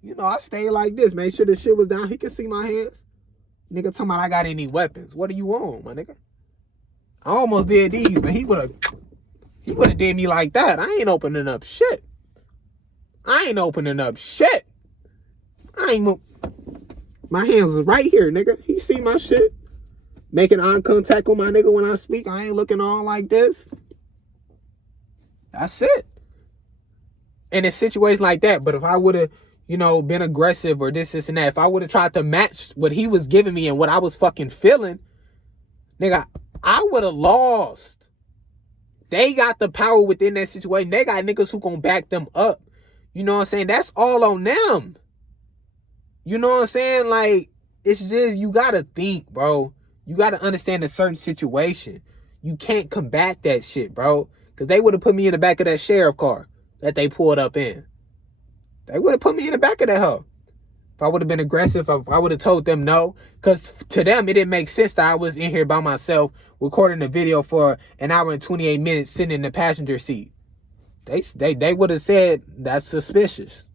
You know, I stayed like this. Made sure the shit was down. He could see my hands. Nigga talking about I got any weapons. What are you on, my nigga? I almost did these, but he would have did me like that. I ain't opening up shit. I ain't my hands was right here, nigga. He see my shit. Making eye contact with my nigga when I speak. I ain't looking on like this. That's it. And it's situations like that. But if I would have, you know, been aggressive or this and that, if I would have tried to match what he was giving me and what I was fucking feeling, nigga, I would have lost. They got the power within that situation. They got niggas who gonna back them up. You know what I'm saying? That's all on them. You know what I'm saying? Like, it's just, you gotta think, bro. You gotta understand a certain situation. You can't combat that shit, bro. Because they would have put me in the back of that sheriff car that they pulled up in. They would have put me in the back of that hoe. If I would have been aggressive, if I would have told them no. Because to them, it didn't make sense that I was in here by myself recording a video for an hour and 28 minutes sitting in the passenger seat. They would have said that's suspicious.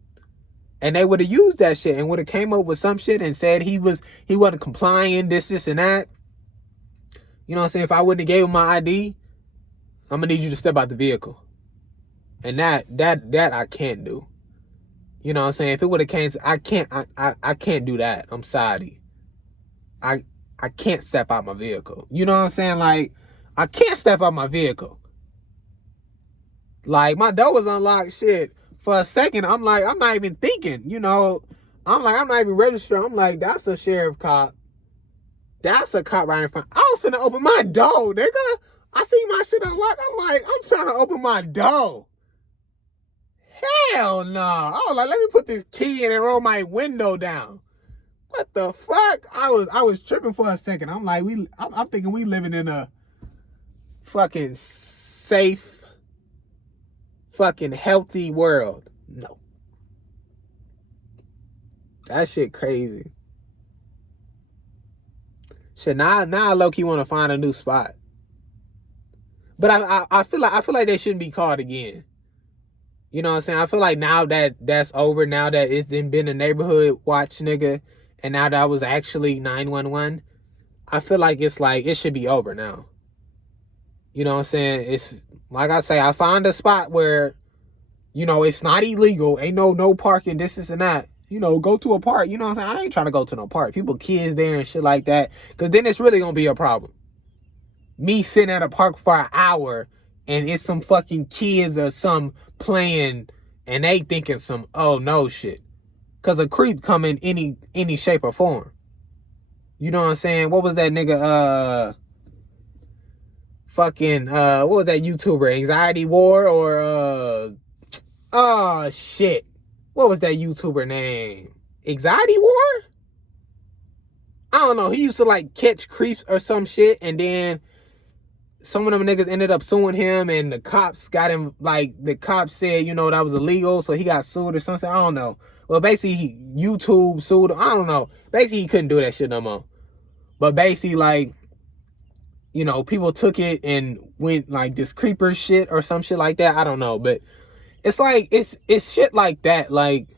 And they would have used that shit and would have came up with some shit and said he wasn't complying, this and that. You know what I'm saying? If I wouldn't have gave him my ID, I'm gonna need you to step out the vehicle. And that I can't do. You know what I'm saying? If it would have came, I can't do that. I'm sorry. I can't step out my vehicle. You know what I'm saying? Like, I can't step out my vehicle. Like, my door was unlocked, shit. For a second, I'm like, I'm not even thinking, you know. I'm like, I'm not even registered. I'm like, that's a sheriff cop. That's a cop right in front. I was finna open my door, nigga. I see my shit unlocked. I'm like, I'm trying to open my door. Hell no. I was like, let me put this key in and roll my window down. What the fuck? I was tripping for a second. I'm like, I'm thinking we living in a fucking safe, fucking healthy world. No. That shit crazy. Shit, now I low-key want to find a new spot. But I feel like they shouldn't be called again. You know what I'm saying? I feel like now that that's over, now that it's been a neighborhood watch, nigga, and now that was actually 911, I feel like it should be over now. You know what I'm saying? It's like I say, I found a spot where, you know, it's not illegal, ain't no parking, this and that. go to a park. You know what I'm saying? I ain't trying to go to no park. People, kids there and shit like that. Because then it's really going to be a problem. Me sitting at a park for an hour and it's some fucking kids or some playing and they thinking some, oh no shit. Because a creep come in any shape or form. You know what I'm saying? What was that nigga, what was that YouTuber? Anxiety War or, oh shit. What was that YouTuber name? Anxiety War? I don't know. He used to like catch creeps or some shit, and then some of them niggas ended up suing him, and the cops got him, like, the cops said, that was illegal, so he got sued or something. I don't know. Well, basically, YouTube sued him. I don't know. Basically, he couldn't do that shit no more. But basically, like, people took it and went, like, this creeper shit or some shit like that. I don't know. But it's like, it's shit like that. Like,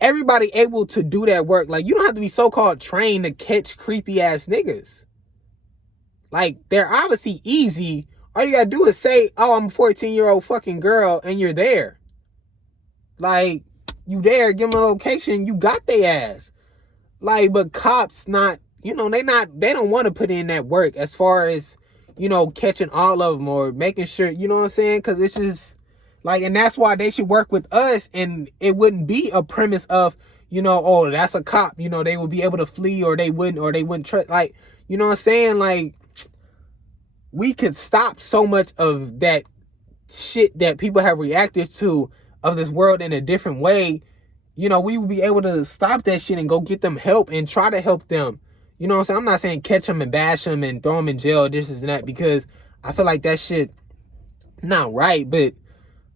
everybody able to do that work. Like, you don't have to be so-called trained to catch creepy-ass niggas. Like, they're obviously easy. All you gotta do is say, oh, I'm a 14-year-old fucking girl, and you're there. Like, you there, give them a location, you got their ass. Like, but cops not, they don't want to put in that work as far as, catching all of them or making sure, you know what I'm saying? Because it's just, like, and that's why they should work with us, and it wouldn't be a premise of, oh, that's a cop, they would be able to flee, or they wouldn't trust, like, you know what I'm saying? Like, we could stop so much of that shit that people have reacted to of this world in a different way. We would be able to stop that shit and go get them help and try to help them. You know what I'm saying? I'm not saying catch them and bash them and throw them in jail, this and that, because I feel like that shit not right, but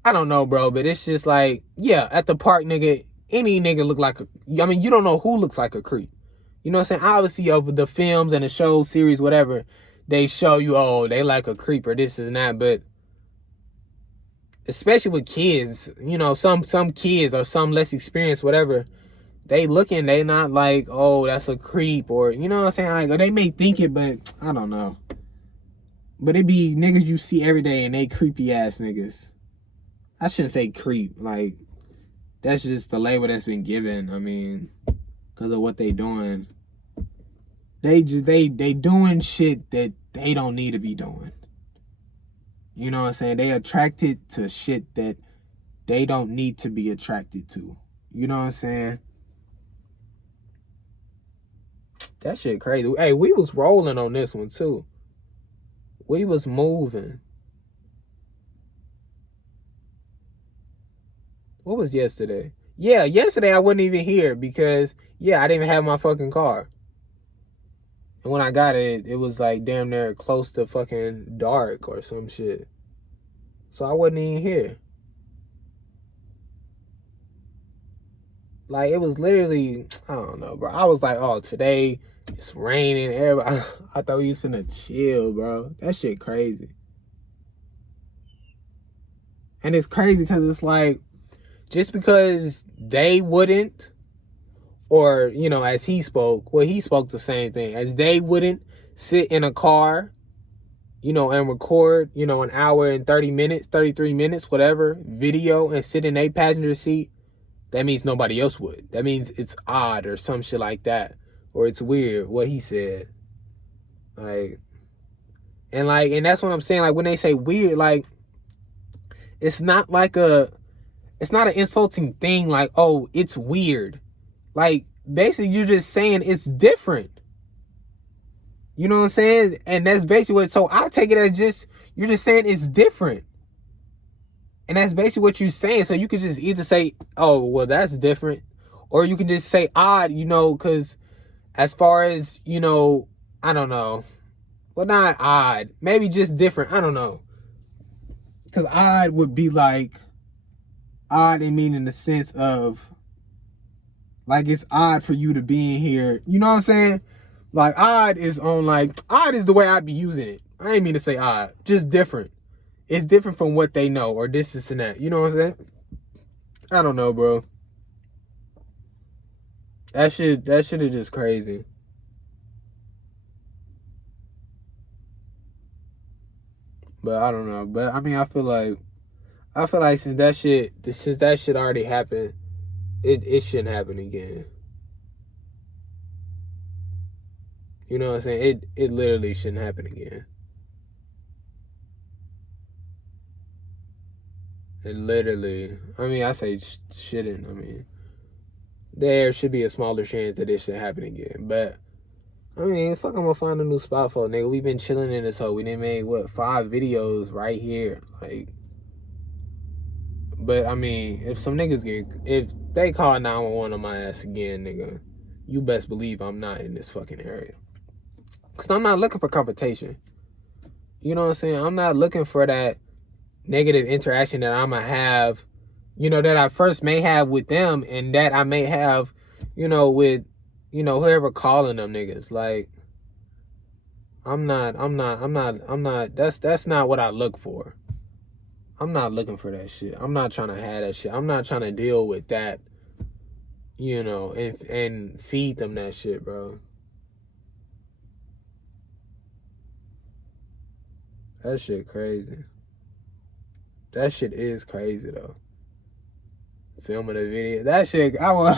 I don't know, bro. But it's just like, yeah, at the park, nigga, any nigga look like you don't know who looks like a creep. You know what I'm saying? Obviously, over the films and the shows, series, whatever, they show you, oh, they like a creep or this and that, but especially with kids, some kids or some less experienced, whatever, they not like, oh, that's a creep, or, you know what I'm saying? Like, they may think it, but I don't know. But it be niggas you see every day and they creepy ass niggas. I shouldn't say creep, like, that's just the label that's been given. I mean, because of what they doing. They doing shit that they don't need to be doing. You know what I'm saying? They attracted to shit that they don't need to be attracted to. You know what I'm saying? That shit crazy. Hey, we was rolling on this one too. We was moving. What was yesterday? Yeah, yesterday I wasn't even here because, I didn't even have my fucking car. And when I got it, it was like damn near close to fucking dark or some shit. So I wasn't even here. Like, it was literally, I don't know, bro. I was like, oh, today it's raining. Everybody, I thought we was finna chill, bro. That shit crazy. And it's crazy because it's like, just because they wouldn't, or, as he spoke the same thing, as they wouldn't sit in a car, and record, an hour and 30 minutes, 33 minutes, whatever, video, and sit in a passenger seat, that means nobody else would. That means it's odd or some shit like that. Or it's weird, what he said. Like, and that's what I'm saying. Like, when they say weird, like, it's not an insulting thing, like, oh, it's weird. Like, basically, you're just saying it's different. You know what I'm saying? And that's basically what, so I take it as you're just saying it's different. And that's basically what you're saying. So you could just either say, oh, well, that's different. Or you can just say odd, because as far as, I don't know. Well, not odd. Maybe just different. I don't know. Because odd would be like, odd in meaning the sense of, like, it's odd for you to be in here. You know what I'm saying? Like, odd is the way I'd be using it. I ain't mean to say odd. Just different. It's different from what they know, or this and that. You know what I'm saying? I don't know, bro. That shit is just crazy. But I don't know. But I mean, I feel like I feel like since that shit already happened, it shouldn't happen again. You know what I'm saying? It literally shouldn't happen again. It literally, I mean, I say shouldn't. I mean, there should be a smaller chance that it should happen again. But I mean, fuck, I'm gonna find a new spot for nigga. We been chilling in this hole. We done made what 5 videos right here, like. But I mean, if some niggas if they call 911 on my ass again, nigga, you best believe I'm not in this fucking area. Cause I'm not looking for confrontation. You know what I'm saying? I'm not looking for that negative interaction that I'ma have, you know, that I first may have with them and that I may have, you know, with, you know, whoever calling them niggas. Like, I'm not, that's not what I look for. I'm not looking for that shit. I'm not trying to have that shit. I'm not trying to deal with that, you know, and feed them that shit, bro. That shit crazy. That shit is crazy though. Filming a video. That shit, bro,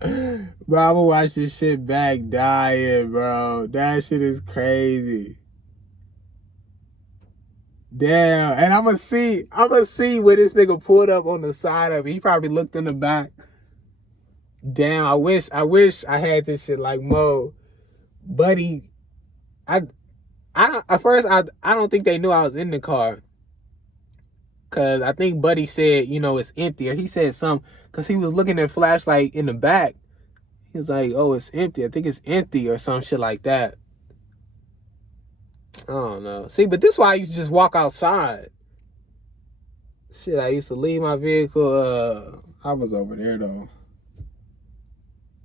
I'm gonna watch this shit back dying, bro. That shit is crazy. Damn. And I'm gonna see where this nigga pulled up on the side of it. He probably looked in the back. Damn, I wish I had this shit like Mo. Buddy, at first I don't think they knew I was in the car. Cause I think Buddy said, you know, it's empty. Or he said something, cause he was looking at flashlight in the back. He was like, oh, it's empty. I think it's empty or some shit like that. I don't know. See, but this is why I used to just walk outside. Shit, I used to leave my vehicle. I was over there though.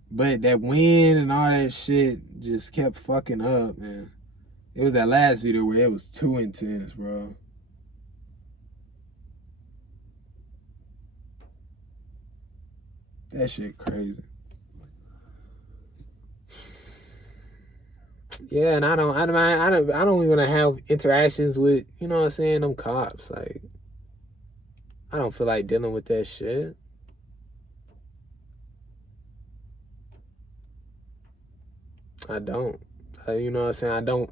But that wind and all that shit just kept fucking up, man. It was that last video where it was too intense, bro. That shit crazy. Yeah, and I don't even want to have interactions with, you know what I'm saying, them cops. Like, I don't feel like dealing with that shit. I don't. You know what I'm saying?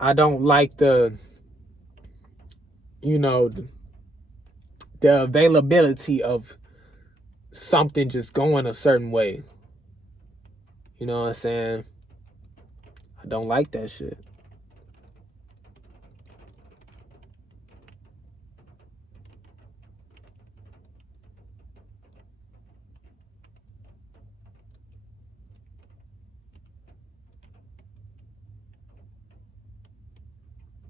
I don't like the, you know, the availability of something just going a certain way. You know what I'm saying? I don't like that shit.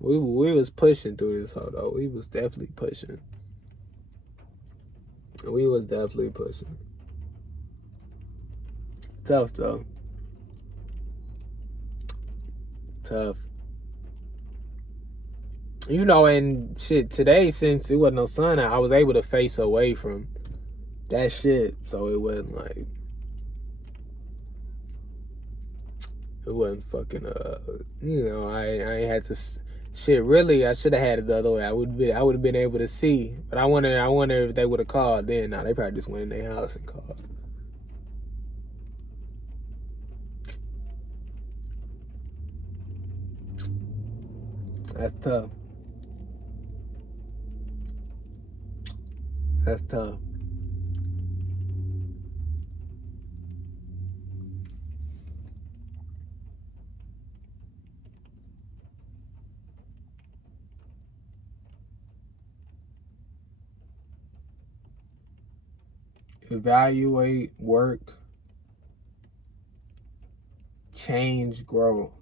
We was pushing through this hoe though. We was definitely pushing. We was definitely pushing. Tough though. Tough. You know, and shit, today, since it wasn't no sun out, I was able to face away from that shit. So it wasn't like, it wasn't fucking, you know, I ain't had to, shit, really, I should have had it the other way. I would have been able to see. But I wonder if they would have called then. Nah, they probably just went in their house and called. That's tough. That's tough. Evaluate, work, change, grow.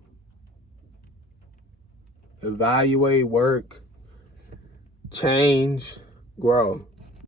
Evaluate, work, change, grow.